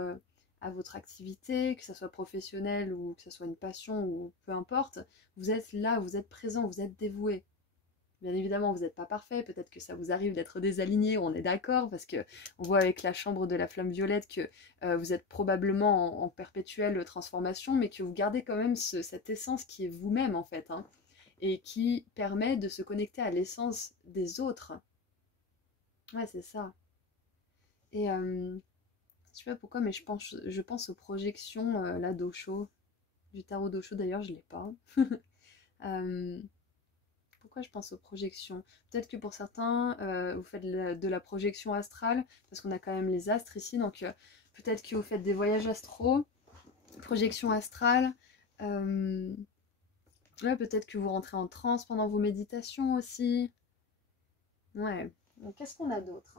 activité, que ce soit professionnelle ou que ce soit une passion ou peu importe. Vous êtes là, vous êtes présent, vous êtes dévoué. Bien évidemment, vous n'êtes pas parfait, peut-être que ça vous arrive d'être désaligné, on est d'accord, parce que on voit avec la chambre de la flamme violette que vous êtes probablement en perpétuelle transformation, mais que vous gardez quand même cette essence qui est vous-même en fait, hein, et qui permet de se connecter à l'essence des autres. Ouais, c'est ça. Et je sais pas pourquoi, mais je pense aux projections là d'Osho, du tarot d'Osho d'ailleurs, je l'ai pas. Pourquoi je pense aux projections? Peut-être que pour certains, vous faites de la projection astrale, parce qu'on a quand même les astres ici, donc peut-être que vous faites des voyages astraux, projection astrale, ouais, peut-être que vous rentrez en transe pendant vos méditations aussi. Ouais, donc qu'est-ce qu'on a d'autre?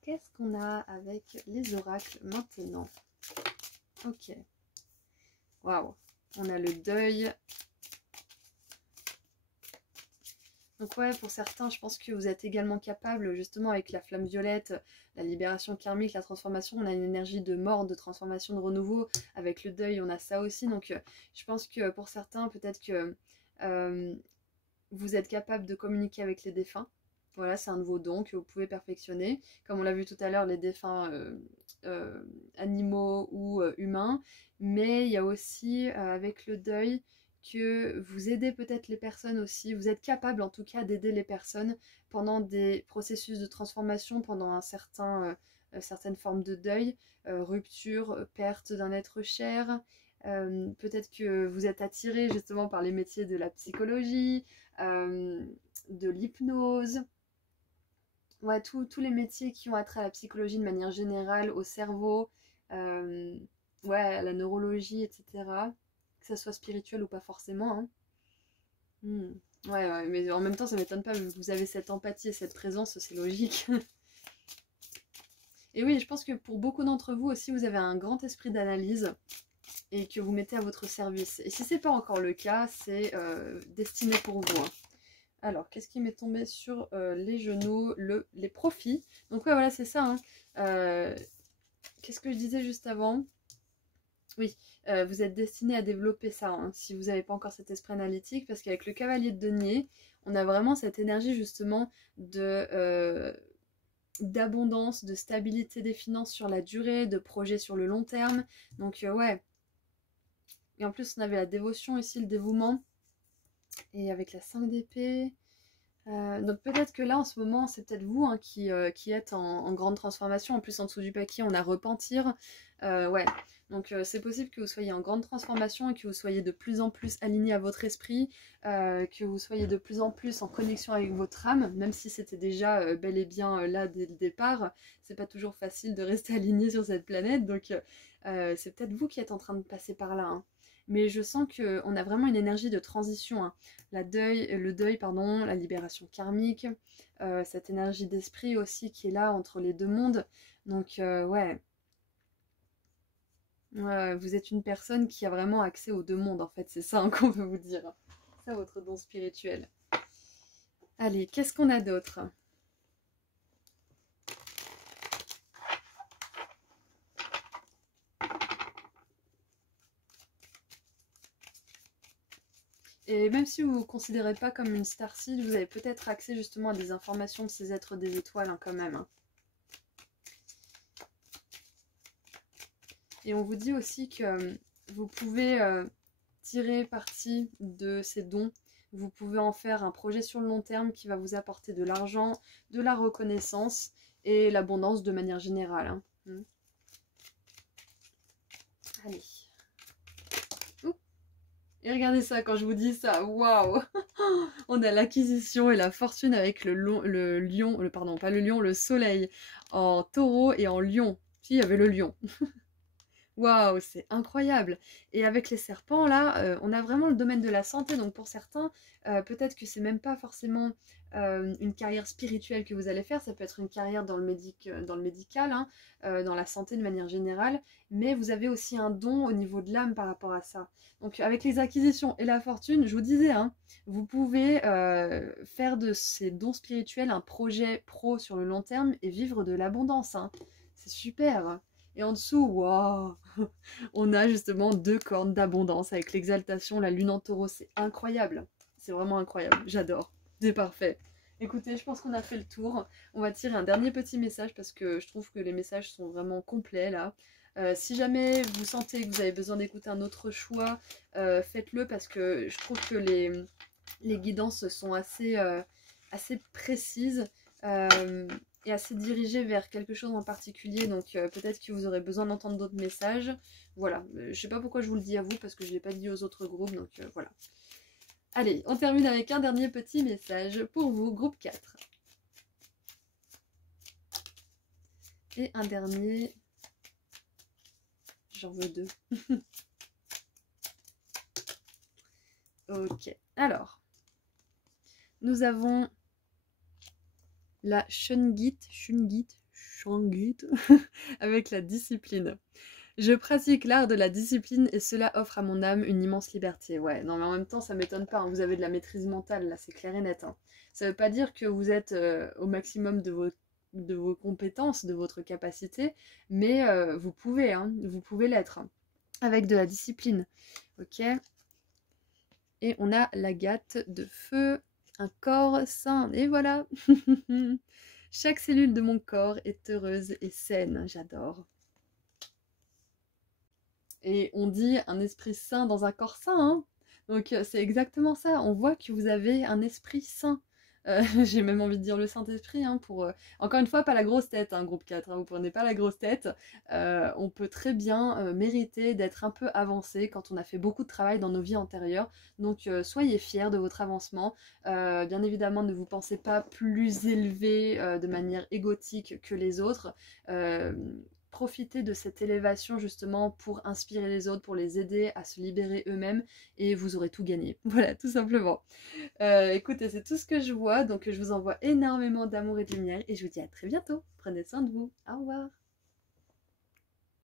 Qu'est-ce qu'on a avec les oracles maintenant? Ok. Waouh. On a le deuil. Donc ouais, pour certains, je pense que vous êtes également capable, justement avec la flamme violette, la libération karmique, la transformation, on a une énergie de mort, de transformation, de renouveau. Avec le deuil, on a ça aussi. Donc je pense que pour certains, peut-être que vous êtes capable de communiquer avec les défunts. Voilà, c'est un nouveau don que vous pouvez perfectionner. Comme on l'a vu tout à l'heure, les défunts animaux ou humains. Mais il y a aussi, avec le deuil, que vous aidez peut-être les personnes aussi. Vous êtes capable en tout cas d'aider les personnes pendant des processus de transformation, pendant certaines formes de deuil, rupture, perte d'un être cher. Peut-être que vous êtes attiré justement par les métiers de la psychologie, de l'hypnose. Ouais, tous les métiers qui ont attrait à la psychologie de manière générale, au cerveau, ouais, à la neurologie, etc. Que ça soit spirituel ou pas forcément. Hein. Ouais, ouais, mais en même temps, ça m'étonne pas, vu que vous avez cette empathie et cette présence, c'est logique. Et oui, je pense que pour beaucoup d'entre vous aussi, vous avez un grand esprit d'analyse et que vous mettez à votre service. Et si c'est pas encore le cas, c'est destiné pour vous. Hein. Alors, qu'est-ce qui m'est tombé sur les genoux? Les profits. Donc ouais, voilà, c'est ça. Hein. Qu'est-ce que je disais juste avant? Oui, vous êtes destiné à développer ça, hein, si vous n'avez pas encore cet esprit analytique, parce qu'avec le cavalier de denier, on a vraiment cette énergie justement d'abondance, de stabilité des finances sur la durée, de projet sur le long terme. Donc ouais. Et en plus, on avait la dévotion ici, le dévouement. Et avec la 5 d'épée... Donc peut-être que là en ce moment c'est peut-être vous hein, qui êtes en grande transformation. En plus en dessous du paquet on a repentir. Ouais, donc c'est possible que vous soyez en grande transformation et que vous soyez de plus en plus aligné à votre esprit, que vous soyez de plus en plus en connexion avec votre âme, même si c'était déjà bel et bien là dès le départ. C'est pas toujours facile de rester aligné sur cette planète, donc c'est peut-être vous qui êtes en train de passer par là. Hein. Mais je sens qu'on a vraiment une énergie de transition. Hein. Le deuil, pardon, la libération karmique, cette énergie d'esprit aussi qui est là entre les deux mondes. Donc ouais, vous êtes une personne qui a vraiment accès aux deux mondes en fait, c'est ça hein, qu'on veut vous dire. C'est ça votre don spirituel. Allez, qu'est-ce qu'on a d'autre? Et même si vous ne vous considérez pas comme une starseed, vous avez peut-être accès justement à des informations de ces êtres des étoiles hein, quand même. Hein. Et on vous dit aussi que vous pouvez tirer parti de ces dons. Vous pouvez en faire un projet sur le long terme qui va vous apporter de l'argent, de la reconnaissance et l'abondance de manière générale. Hein. Allez. Et regardez ça, quand je vous dis ça, waouh. On a l'acquisition et la fortune avec le lion, pardon, pas le lion, le soleil en taureau et en lion. Puis il y avait le lion. Waouh, c'est incroyable. Et avec les serpents, là, on a vraiment le domaine de la santé. Donc pour certains, peut-être que c'est même pas forcément une carrière spirituelle que vous allez faire. Ça peut être une carrière dans le médical, hein, dans la santé de manière générale. Mais vous avez aussi un don au niveau de l'âme par rapport à ça. Donc avec les acquisitions et la fortune, je vous disais, hein, vous pouvez faire de ces dons spirituels un projet pro sur le long terme et vivre de l'abondance. Hein. C'est super. Et en dessous, waouh, on a justement 2 cornes d'abondance avec l'exaltation, la lune en taureau. C'est incroyable. C'est vraiment incroyable. J'adore. C'est parfait. Écoutez, je pense qu'on a fait le tour. On va tirer un dernier petit message parce que je trouve que les messages sont vraiment complets là. Si jamais vous sentez que vous avez besoin d'écouter un autre choix, faites-le parce que je trouve que les guidances sont assez précises. Et assez dirigé vers quelque chose en particulier, donc peut-être que vous aurez besoin d'entendre d'autres messages. Voilà, je sais pas pourquoi je vous le dis à vous, parce que je ne l'ai pas dit aux autres groupes, donc voilà. Allez, on termine avec un dernier petit message pour vous, groupe 4. Et un dernier... J'en veux 2. Ok, alors, nous avons... la Shungit, avec la discipline. Je pratique l'art de la discipline et cela offre à mon âme une immense liberté. Ouais, non mais en même temps ça m'étonne pas, hein. Vous avez de la maîtrise mentale là, c'est clair et net. Hein. Ça veut pas dire que vous êtes au maximum de vos compétences, de votre capacité, mais vous pouvez, hein, vous pouvez l'être. Hein, avec de la discipline. Ok. Et on a l'agate de feu. Un corps sain, et voilà. Chaque cellule de mon corps est heureuse et saine, j'adore. Et on dit un esprit sain dans un corps sain, hein. Donc c'est exactement ça, on voit que vous avez un esprit sain. J'ai même envie de dire le Saint-Esprit, hein, pour... Encore une fois, pas la grosse tête, hein, groupe 4, hein, vous prenez pas la grosse tête. On peut très bien mériter d'être un peu avancé quand on a fait beaucoup de travail dans nos vies antérieures. Donc soyez fiers de votre avancement. Bien évidemment, ne vous pensez pas plus élevé de manière égotique que les autres. Profitez de cette élévation justement pour inspirer les autres, pour les aider à se libérer eux-mêmes et vous aurez tout gagné. Voilà, tout simplement. Écoutez, c'est tout ce que je vois, donc je vous envoie énormément d'amour et de lumière et je vous dis à très bientôt. Prenez soin de vous. Au revoir.